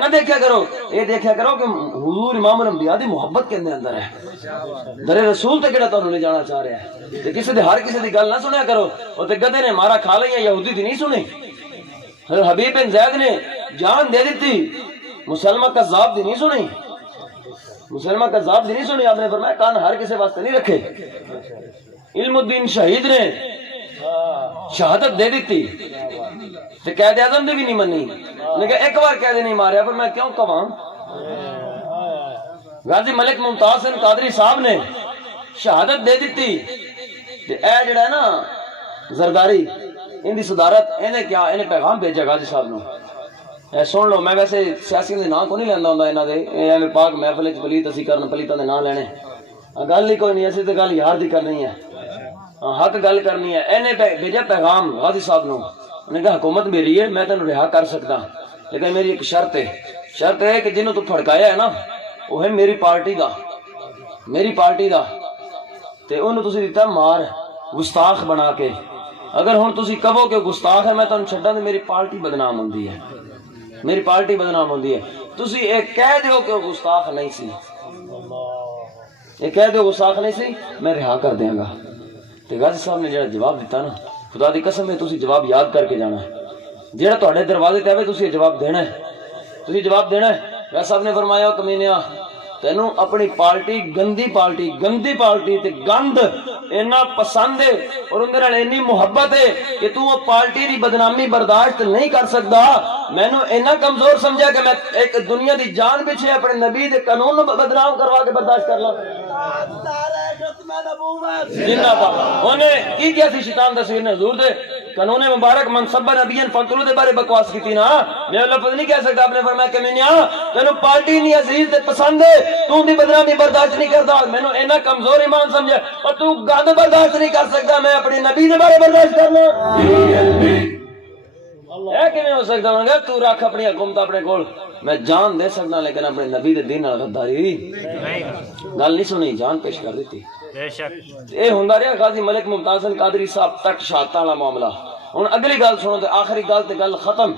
نہ دیکھا کرو، یہ دیکھا کرو کہ حضور امام الانبیاء دی محبت کے اندر ہے، در رسول تے کیڑا تانوں لے جانا چاہ رہا ہے، تے کسی دے ہر کسی دی گل نہ سنیا کرو۔ او تے گدھے نے مارا کھا لیا یہودی دی نہیں سنی، حضرت حبیب بن زید نے جان دے دیتی، مسلمہ کذاب دی نہیں سنی، مسلمہ کذاب دی نہیں سنی۔ آپ نے فرمایا کان ہر کسی واسطے نہیں رکھے۔ علم الدین شہید نے شہادت دے دیتی تے قائد اعظم نے بھی نہیں منی، لیکن ایک بار قید نہیں ماریا، پر میں کیوں کہاں؟ غازی ملک ممتاز حسین قادری صاحب نے شہادت دے دیتی تے اے جڑا ہے نا زرداری ان دی صدارت انہیں کیا انہیں پیغام بھیجا غازی صاحب نو، اے سن لو۔ میں ویسے سیاسی دے نام کو نہیں لینا ہوندا انہاں دے، ایویں پاک محفل وچ پلیت اسی کرن پلیتاں دے نام لینے، گل ہی کوئی نہیں، اسی تے گل یار دی کرنی ہے، حق گل کرنی ہے۔ انہیں بھیجا پیغام غازی صاحب نو، انہیں کہا حکومت میری ہے، میں تینوں رہا کر سکتا، لیکن میری ایک شرط ہے، شرط ہے کہ جنہوں تو پھڑکایا ہے نا وہ ہے میری پارٹی دا، میری پارٹی دا، تے انہوں تسی دیتا مار گستاخ بنا کے، اگر ہن تسی کہو کہ گستاخ ہے میں تانوں چھڈاں تے میری پارٹی بدنام ہوندی ہے، میری پارٹی بدنام ہوندی ہے۔ تسی ایک کہہ دیو کہ وہ گستاخ نہیں سی، ایک کہہ دیو گستاخ نہیں سی، میں رہا کر دیاں گا۔ تے غازی صاحب نے جڑا جواب دیتا نا، خدا دی قسم ہے تسی جواب یاد کر کے جانا ہے، جڑا تہاڈے دروازے تے آوے تسی جواب دینا ہے، تسی جواب دینا ہے۔ غازی صاحب نے فرمایا کمینیا تینوں اپنی پارٹی گندی پارٹی تے گند اینا پسند ہے اور اندر نال اینی محبت ہے کہ تو وہ پارٹی دی بدنامی برداشت نہیں کر سکدا، مینوں اینا کمزور سمجھا کہ میں ایک دنیا دی جان پیچھے اپنے نبی دے قانون بدنام کروا کے برداشت کر لاں۔ جنہ پاک انہیں کی کیا سی شیطان تصویر نے حضور دے قانون مبارک منصب نبیین فانتلو دے بارے بکواس کی تھی نا، میں لفظ نہیں کہہ سکتا۔ آپ نے فرمایا کہ میں تینوں پارٹی نہیں عزیز تے پسند ہے، تو دی بدنامی برداشت نہیں کرتا، مینوں اینا کمزور ایمان سمجھے اور تو گند برداشت نہیں کر سکتا، میں اپنے نبی دے بارے برداشت کرنا ہے کہ نہیں ہو سکتا؟ مگر تو رکھ اپنی حکومت اپنے کول، میں جان دے سکتا لیکن اپنے نبی دے دین نال غداری گل نہیں سنی، جان پیش کر دیتی۔ بے شک اے ہوندا رہیا غازی ملک ممتاز حسین قادری صاحب تک شہادت والا معاملہ۔ ہن اگلی گل سنو تے آخری گل تے گل ختم۔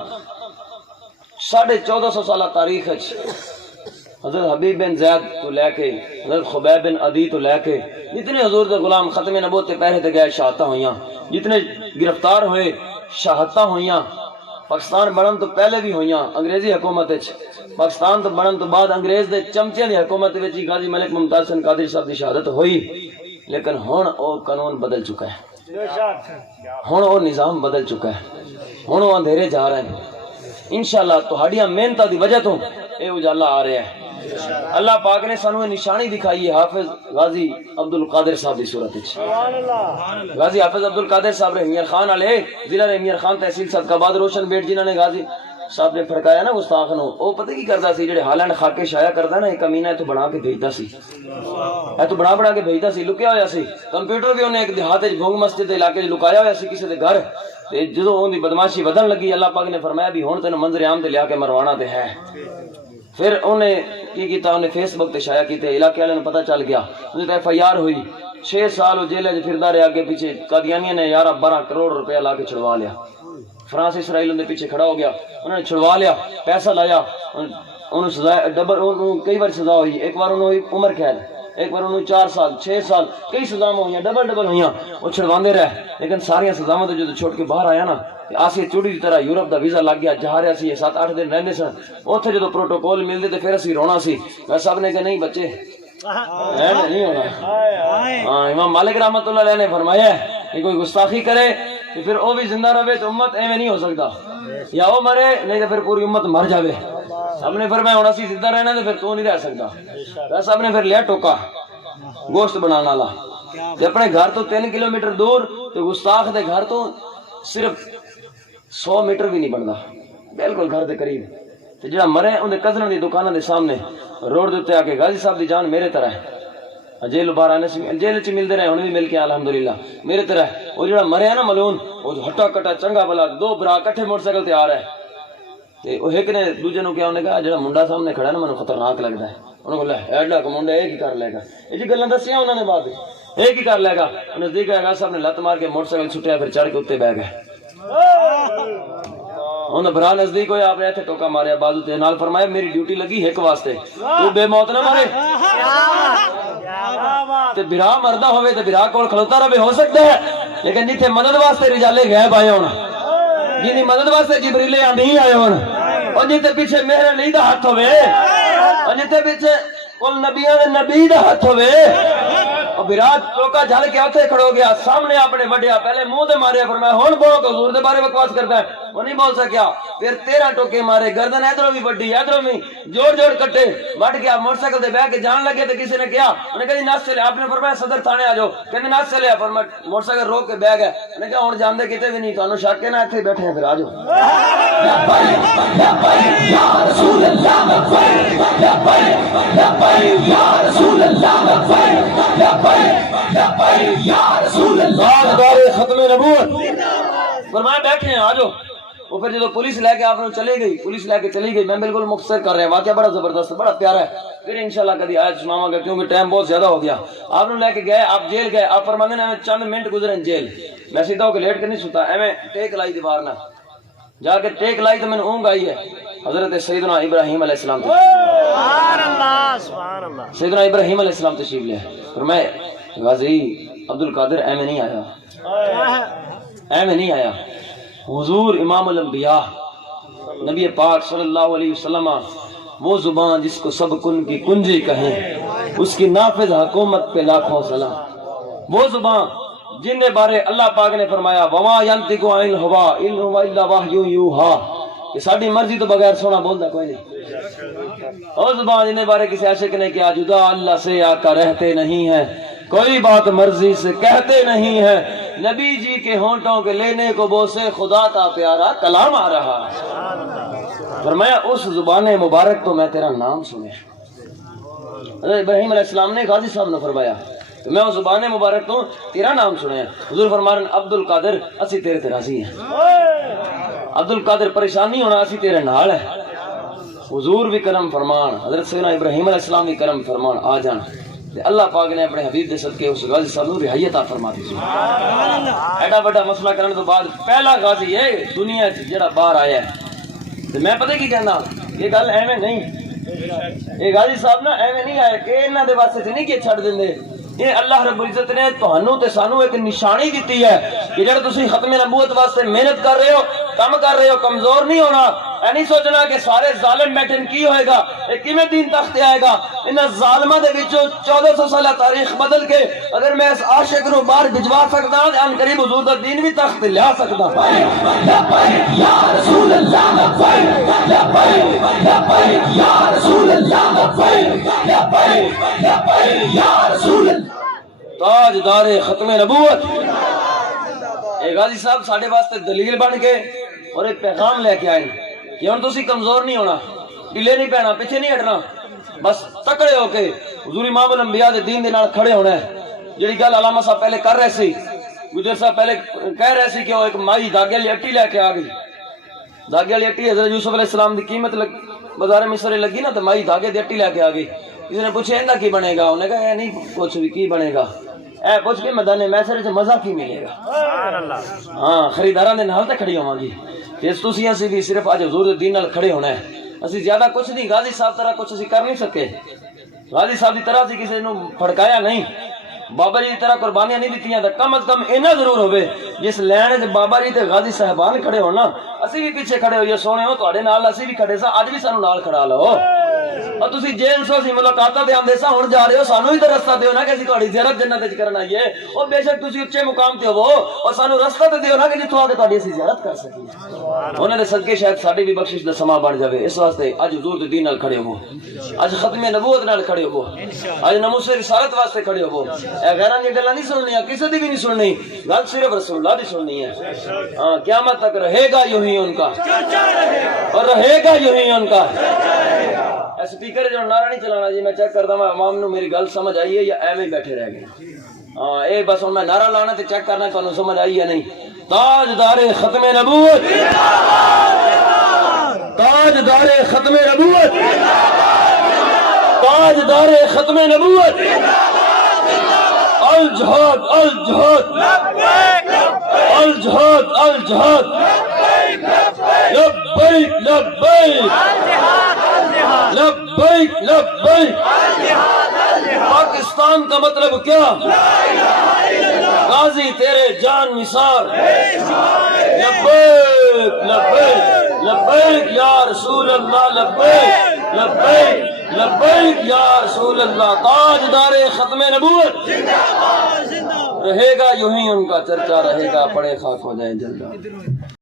1450 سالہ تاریخ وچ حضرت حبیب بن زید تو لے کے حضرت خبیب بن عدی تو لے کے جتنے حضور دے غلام ختم نبوت تے پہرے تے گئے شہادتاں ہوئیاں، جتنے گرفتار ہوئے شہادتاں ہوئیاں، پاکستان بنن تو پہلے بھی ہوئیاں انگریزی حکومت وچ، پاکستان تو بنن تو بعد انگریز دے چمچیاں دی حکومت وچ غازی ملک ممتاز حسین قادری صاحب دی شہادت ہوئی، لیکن ہن او قانون بدل چکا ہے۔ ہن وہ نظام بدل چکا ہے، ہن وہ اندھیرے جا رہے ہیں۔ انشاءاللہ تہاڈیاں محنتاں دی وجہ تو اے اجالا آ رہا ہے۔ اللہ پاک نے سانو یہ نشانی دکھائی ہے حافظ غازی عبد القادر صاحب کی صورت وچ۔ غازی حافظ عبد القادر صاحب رحمیر خان والے ضلع رحمیر خان تحصیل صدقہ آباد روشن بیٹ جنہوں نے غازی صاحب نے پھڑکایا نا گستاخ نو، وہ پتہ کی کردا سی جڑے ہالینڈ خاکے شایا کردا نا، ایک کمینہ تو بنا کے بھیجدا سی، اے تو بنا کے بھیجدا سی، لکیا ہویا سی کمپیوٹر بھی انہیں ایک دیہات وچ بھونگ مسجد دے علاقے وچ لکایا ہویا سی کسی دے گھر، تے جدوں اون دی بدماشی ودن لگی اللہ پاک نے فرمایا بھی ہن تینوں منظر عام تے لیا کے مروانا تے ہے۔ پھر انہیں کی کیتا، انہیں فیس بک تے شائع کیتے، علاقے والے نے پتہ چل گیا، انہیں ایف آئی آر ہوئی، 6 سال وہ جیل وچ پھردا رہیا، اگے پیچھے قادیانیاں نے 11-12 کروڑ روپیہ لا کے چھڑوا لیا۔ فرانس اسرائیل ان دے پیچھے کھڑا ہو گیا، انہوں نے چھڑوا لیا، پیسہ لایا، انہوں سزا ڈبل، کئی بار سزا ہوئی، ایک بار انہوں عمر قید، ایک بار انہوں 4 سال 6 سال، کئی سزاواں ہوئیاں، ڈبل ہوئیاں، وہ چھڑواندے رہے، لیکن ساریاں سزاواں تو جدوں چھوٹ کے باہر آیا نا، آسی چوڑی دی طرح یورپ دا ویزا لگ گیا، جا رہا سی 7-8 دن رہندے سن، اوتھے جدوں پروٹوکول ملدے تے پھر اسی رونا سی، میں سب نے کہ نہیں بچے ایویں نہیں ہونا۔ ہاں امام مالک رحمۃ اللہ علیہ نے فرمایا ہے کہ کوئی گستاخی کرے تو پھر وہ بھی زندہ رہے تو امت ایویں نہیں ہو سکتا، یا وہ مرے نہیں تو پھر پوری امت مر جاوے۔ سب نے فرمایا ہن اسی زندہ رہنا تو پھر تو نہیں رہ سکتا۔ سب نے پھر لیا ٹوکا گوشت بنانا والا، تے اپنے گھر تو 3 کلومیٹر دور تو گستاخ دے گھر تو صرف 100 میٹر بھی نہیں بنتا، بالکل گھر دے قریب، تے جڑا مرے اندے کزناں دی دکاناں دے سامنے روڈ دے اوتے آ کے غازی صاحب دی جان میرے طرح ہے، جیل باہر آنے سے جیل چ ملتے رہے، ہن بھی مل کے الحمدللہ میرے طرح ہے۔ وہ جڑا مریا نا ملون، وہ ہٹا کٹا چنگا بلا، 2 برا کٹھے موٹر سائیکل تے آ رہا ہے، تے وہ ایک نے دوجے نو کیا، انہیں کہا جڑا منڈا سامنے کھڑا ہے نا مینوں خطرناک لگدا ہے، انہوں نے کہا ایڈا کہ منڈا ایک ہی کر لے گا، یہ جی گلاں دسیاں انہوں نے بعد ایک ہی کر لے گا۔ نزدیک آیا صاحب نے لت مار کے موٹر سائیکل چھٹیا، پھر چڑھ کے اتنے بہ گئے۔ انہیں برا نزدیک ہویا، آپ نے ایتھے ٹوکا ماریا بازو تے، نال فرمایا میری ڈیوٹی لگی ایک واسطے، تو بے موت نہ مرے، تے برا مردہ ہوئے تے برا کول کھلوتا رہے، ہو سکتا ہے، لیکن جتھے مدد واسطے رجالے غیب آئے ہونا، جنہی مدد واسطے جبریل امین آئے ہونا، اور جتھے پیچھے میرے نہیں دا ہاتھ ہوئے، اور جتھے پیچھے کل نبیاں نے نبی دا ہاتھ ہوئے، اور برات ٹوکا جھل کے ہاتھے کھڑو گیا، سامنے اپنے وڈیا، پہلے منہ دے مارے، فرمایا ہن بولو کہ حضور دے بارے بکواس کرتا ہے، وہ نہیں بول سکیا، پھر 13 ٹوکے مارے، گردن ادھروں بھی وڈی ادھروں بھی جوڑ کٹے، وٹ گیا، موٹر سائیکل تے بیٹھ کے جان لگے تو کسی نے کیا، انہیں کہا نس چلے، آپ نے فرمایا صدر تھانے آ جاؤ، کہتے نس چلے، فرمایا موٹر سائیکل روک کے بیٹھ گئے، انہیں کہا ہن جاندے کتے بھی نہیں، تانوں شک ہے نا ایتھے بیٹھے ہیں، پھر آ جاؤ۔ یا رسول اللہ لبیک لبیک یا رسول اللہ لبیک لبیک یا رسول اللہ بارے ختم نبوت فرمایا بیٹھے ہیں آ جاؤ۔ وہ پھر جب پولیس لے کے آپ نے چلے گئی، پولیس لے کے چلی گئی، میں بالکل مختصر کر رہے ہیں، واقعہ بڑا زبردست بڑا پیارا ہے، پھر انشاءاللہ کبھی آیت سناواں گا کیونکہ ٹائم بہت زیادہ ہو گیا۔ آپ نے لے کے گئے، آپ جیل گئے، آپ فرماندے نے چند منٹ گزرے جیل، میں سیدھا ہو کے لیٹ کے نہیں سوتا، ایویں ٹیک لائی دیوار نہ جا کے ٹیک لائی تو میں نے اونگ آئی ہے، حضرت سیدنا ابراہیم علیہ السلام سبحان اللہ سبحان اللہ، سیدنا ابراہیم علیہ السلام تشریف لے، فرمائے غازی عبد القادر ایویں نہیں آیا، ایویں نہیں آیا، حضور امام الانبیاء نبی پاک صلی اللہ علیہ وسلم، وہ زبان جس کو سب کن کی کنجی کہیں، اس کی نافذ حکومت پہ لاکھوں سلام، وہ زبان جن نے بارے اللہ پاک نے فرمایا وما ینطق عن الہوی ان هو الا وحی یوحی، کہ ساڈی مرضی تو بغیر سونا بولتا کوئی نہیں، وہ زبان جن نے بارے کسی عاشق نے کیا جدا اللہ سے آقا رہتے نہیں ہیں، کوئی بات مرضی سے کہتے نہیں ہے، نبی جی کے ہونٹوں کے لینے کو بوسے خدا کا پیارا کلام آ رہا ہے، فرمایا اس زبان مبارک تو میں تیرا نام سنے۔ حضرت ابراہیم علیہ السلام نے غازی صاحب نے فرمایا میں اس زبان مبارک تو تیرا نام سنے، حضور فرمان عبد القادر اسی تیرے تے راضی ہیں، عبد القادر پریشان نہیں ہونا، اسی تیرے نال ہے، حضور بھی کرم فرمان، حضرت سیدنا ابراہیم علیہ السلام بھی کرم فرمان، آ جان، اللہ پاک نے اپنے حبیب دے صدقے اس غازی صاحب نو رہائی عطا فرما دی۔ ایڈا بڑا مسئلہ کرنے تو بعد پہلا غازی ہے دنیا چ جڑا باہر آیا ہے، تے میں پتہ کی کہنا، یہ گل ایویں نہیں، یہ غازی صاحب نا ایویں نہیں آئے کہ انہاں دے واسطے نہیں کہ چھڈ دیندے، یہ اللہ رب العزت نے تہانوں تے سانو ایک نشانی دیتی ہے کہ جڑا تسی ختم نبوت واسطے محنت کر رہے ہو، کم کر رہے ہو، کمزور نہیں ہونا، اے نہیں سوچنا کہ سارے ظالم بیٹھن کی ہوئے گا کیویں دین تخت آئے گا انہاں ظالماں دے وچوں 1400 سالہ تاریخ بدل کے اگر میں اس عاشق نو باہر بھجوا سکدا تے ان قریب حضور دا دین بھی تخت لیا سکدا لبیک یا رسول اللہ لبیک لبیک لبیک یا رسول اللہ لبیک لبیک لبیک یا رسول اللہ تاجدار ختم نبوت غازی صاحب ساڈے واسطے دلیل بن کے اور ایک پیغام لے کے آئے کہ ہن تسی کمزور نہیں ہونا ڈھلے نہیں پینا پیچھے نہیں ہٹنا بس تکڑے ہو کے حضور امام الانبیاء دے دین دے نال کھڑے ہونا ہے جڑی گل علامہ صاحب پہلے کر رہے سی گجر صاحب پہلے کہہ رہے سی کہ وہ ایک مائی داغے والی اٹی لے کے آ گئی داغے والی اٹی حضرت یوسف علیہ السلام دی قیمت بازار مصر لگی نا تو مائی داغے دی اٹی لے کے آ گئی کسی نے پوچھا ایندا کی بنے گا انہیں کہا اے نہیں کچھ بھی کی بنے گا اے پوچھ کے میدان محشر وچ مزہ کی ملے گا سبحان اللہ ہاں خریداراں دے نال تے کھڑی ہوواں گی تے تسی اسی بھی صرف اج حضور دے دین نال کھڑے ہونا ہے اسی زیادہ کچھ نہیں غازی صاحب طرح کچھ اسی کر نہیں سکے غازی صاحب دی طرح اسی کسی نو پھڑکایا نہیں بابا جی دی طرح قربانیاں نہیں دتیاں تے کم از کم اینا ضرور ہوے جس لین وچ بابا جی تے غازی صاحبان کھڑے ہونا اسی بھی پیچھے کھڑے ہوئے سونے ہو تواڈے نال اسی بھی کھڑے سا اج بھی سانو نال کھڑا لو اور تسی جین سو سی ملاقاتاں تے آندے سا ہن جا رہے ہو سانو ہی تے رستہ دیو نا کہ اسی تہاڈی زیارت جنت وچ کرن آئیے او بے شک تسی اونچے مقام تے ہوو اور سانو رستہ تے دیو نا کہ جتھوں آ کے تہاڈی اسی زیارت کر سکیے انہاں دے صدقے شاید ساڈی بھی بخشش دا سما بن جاوے اس واسطے اج حضور دے دین نال کھڑے ہو اج ختم نبوت نال کھڑے ہو اج ناموس رسالت واسطے کھڑے ہو اے غیراں دی گلاں نہیں سننیاں کسے دی بھی نہیں سننی گل صرف رسول اللہ دی سننی ہے ہاں قیامت تک رہے گا یوں ہی ان کا اور رہے گا یوں ہی ان کا سپیکر جو نعرہ نہیں چلانا جی میں چیک کرتا ہوں عوام نو میری گل سمجھ آئی ہے یا ایویں ہی بیٹھے رہ گئے ہاں اے بس ہن میں نعرہ لانا تے چیک کرنا تانوں سمجھ آئی ہے نہیں تاجدار ختم نبوت تاجدار ختم نبوت تاجدار ختم نبوت الجہاد الجہاد الجہاد الجہاد لبیک لبیک لبیک لبیک پاکستان کا مطلب کیا غازی تیرے جان نثار لبیک لبیک لبیک یا رسول اللہ لبیک لبیک لبیک یا رسول اللہ تاجدار ختم نبوت رہے گا یوں ہی ان کا چرچا رہے گا پڑے خاک ہو جائیں جلدہ